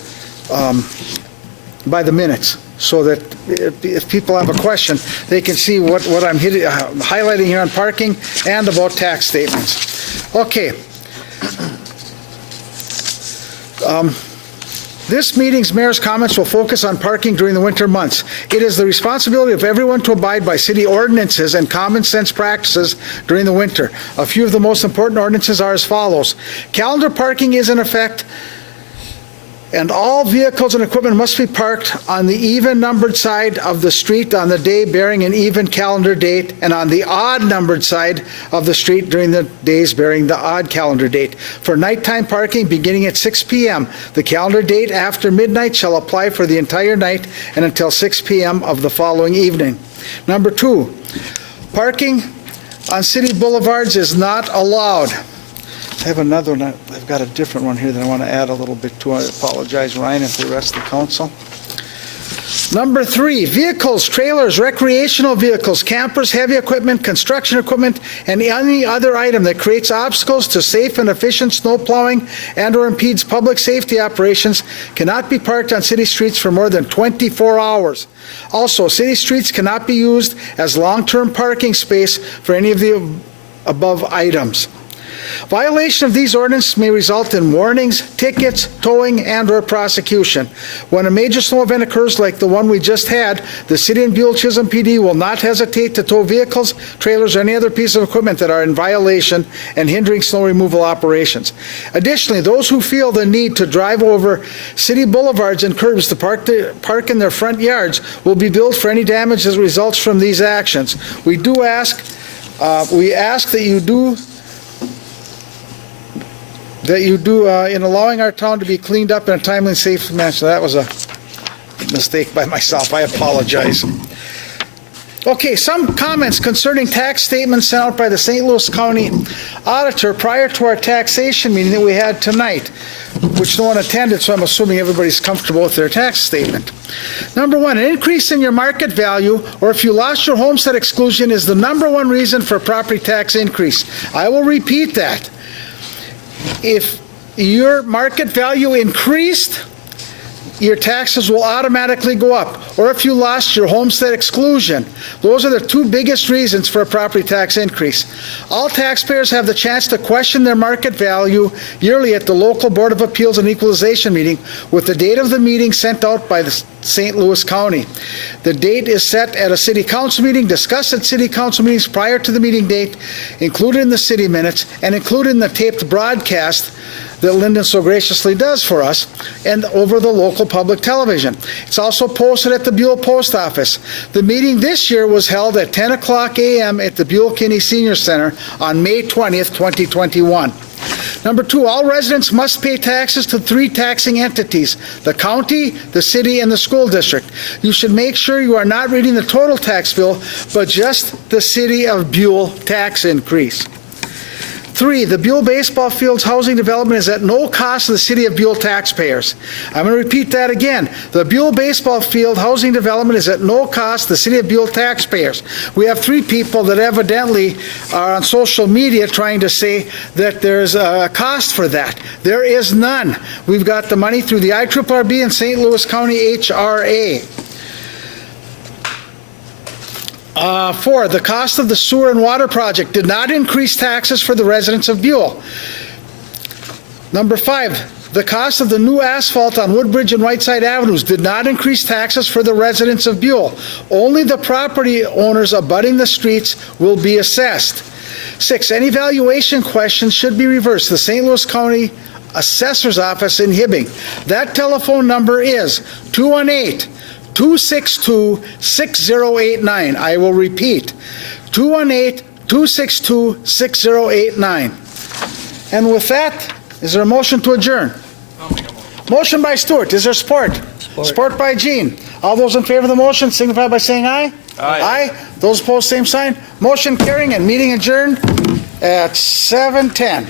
by the minutes, so that if people have a question, they can see what I'm highlighting here on parking and about tax statements. Okay. This meeting's mayor's comments will focus on parking during the winter months. It is the responsibility of everyone to abide by city ordinances and common sense practices during the winter. A few of the most important ordinances are as follows. Calendar parking is in effect, and all vehicles and equipment must be parked on the even-numbered side of the street on the day bearing an even calendar date, and on the odd-numbered side of the street during the days bearing the odd calendar date. For nighttime parking, beginning at 6 p.m., the calendar date after midnight shall apply for the entire night and until 6 p.m. of the following evening. Number 2, parking on city boulevards is not allowed. I have another one, I've got a different one here that I want to add a little bit to. I apologize, Ryan, and to the rest of the council. Number 3, vehicles, trailers, recreational vehicles, campers, heavy equipment, construction equipment, and any other item that creates obstacles to safe and efficient snow plowing and/or impedes public safety operations cannot be parked on city streets for more than 24 hours. Also, city streets cannot be used as long-term parking space for any of the above items. Violation of these ordinances may result in warnings, tickets, towing, and/or prosecution. When a major snow event occurs like the one we just had, the city and Buhl Chisholm PD will not hesitate to tow vehicles, trailers, or any other piece of equipment that are in violation and hindering snow removal operations. Additionally, those who feel the need to drive over city boulevards and curbs to park in their front yards will be billed for any damage that results from these actions. We ask that you do in allowing our town to be cleaned up in a timely and safe manner. So that was a mistake by myself. I apologize. Okay, some comments concerning tax statements sent out by the St. Louis County Auditor prior to our taxation meeting that we had tonight. which no one attended, so I'm assuming everybody's comfortable with their tax statement. Number one, an increase in your market value, or if you lost your homestead exclusion, is the number one reason for property tax increase. I will repeat that. If your market value increased, your taxes will automatically go up. Or if you lost your homestead exclusion, those are the two biggest reasons for a property tax increase. All taxpayers have the chance to question their market value yearly at the local Board of Appeals and Equalization meeting, with the date of the meeting sent out by the St. Louis County. The date is set at a city council meeting, discussed at city council meetings prior to the meeting date, included in the city minutes, and included in the taped broadcast that Lyndon so graciously does for us, and over the local public television. It's also posted at the Buhl Post Office. The meeting this year was held at 10 o'clock a.m. at the Buhl Kinney Senior Center on May 20th, 2021. Number two, all residents must pay taxes to three taxing entities: the county, the city, and the school district. You should make sure you are not reading the total tax bill, but just the City of Buhl tax increase. Three, the Buhl baseball field's housing development is at no cost to the City of Buhl taxpayers. I'm going to repeat that again. The Buhl baseball field housing development is at no cost to the City of Buhl taxpayers. We have three people that evidently are on social media trying to say that there's a cost for that. There is none. We've got the money through the IRRB and St. Louis County HRA. Four, the cost of the sewer and water project did not increase taxes for the residents of Buhl. Number five, the cost of the new asphalt on Woodbridge and Whiteside Avenues did not increase taxes for the residents of Buhl. Only the property owners abutting the streets will be assessed. Six, any valuation questions should be reversed to the St. Louis County Assessor's Office in Hibbing. That telephone number is 218-262-6089. I will repeat, 218-262-6089. And with that, is there a motion to adjourn? Motion by Stuart. Is there support? Support by Gene. All those in favor of the motion signify by saying aye. Aye. Aye. Those opposed, same sign. Motion carrying and meeting adjourned at 7:10.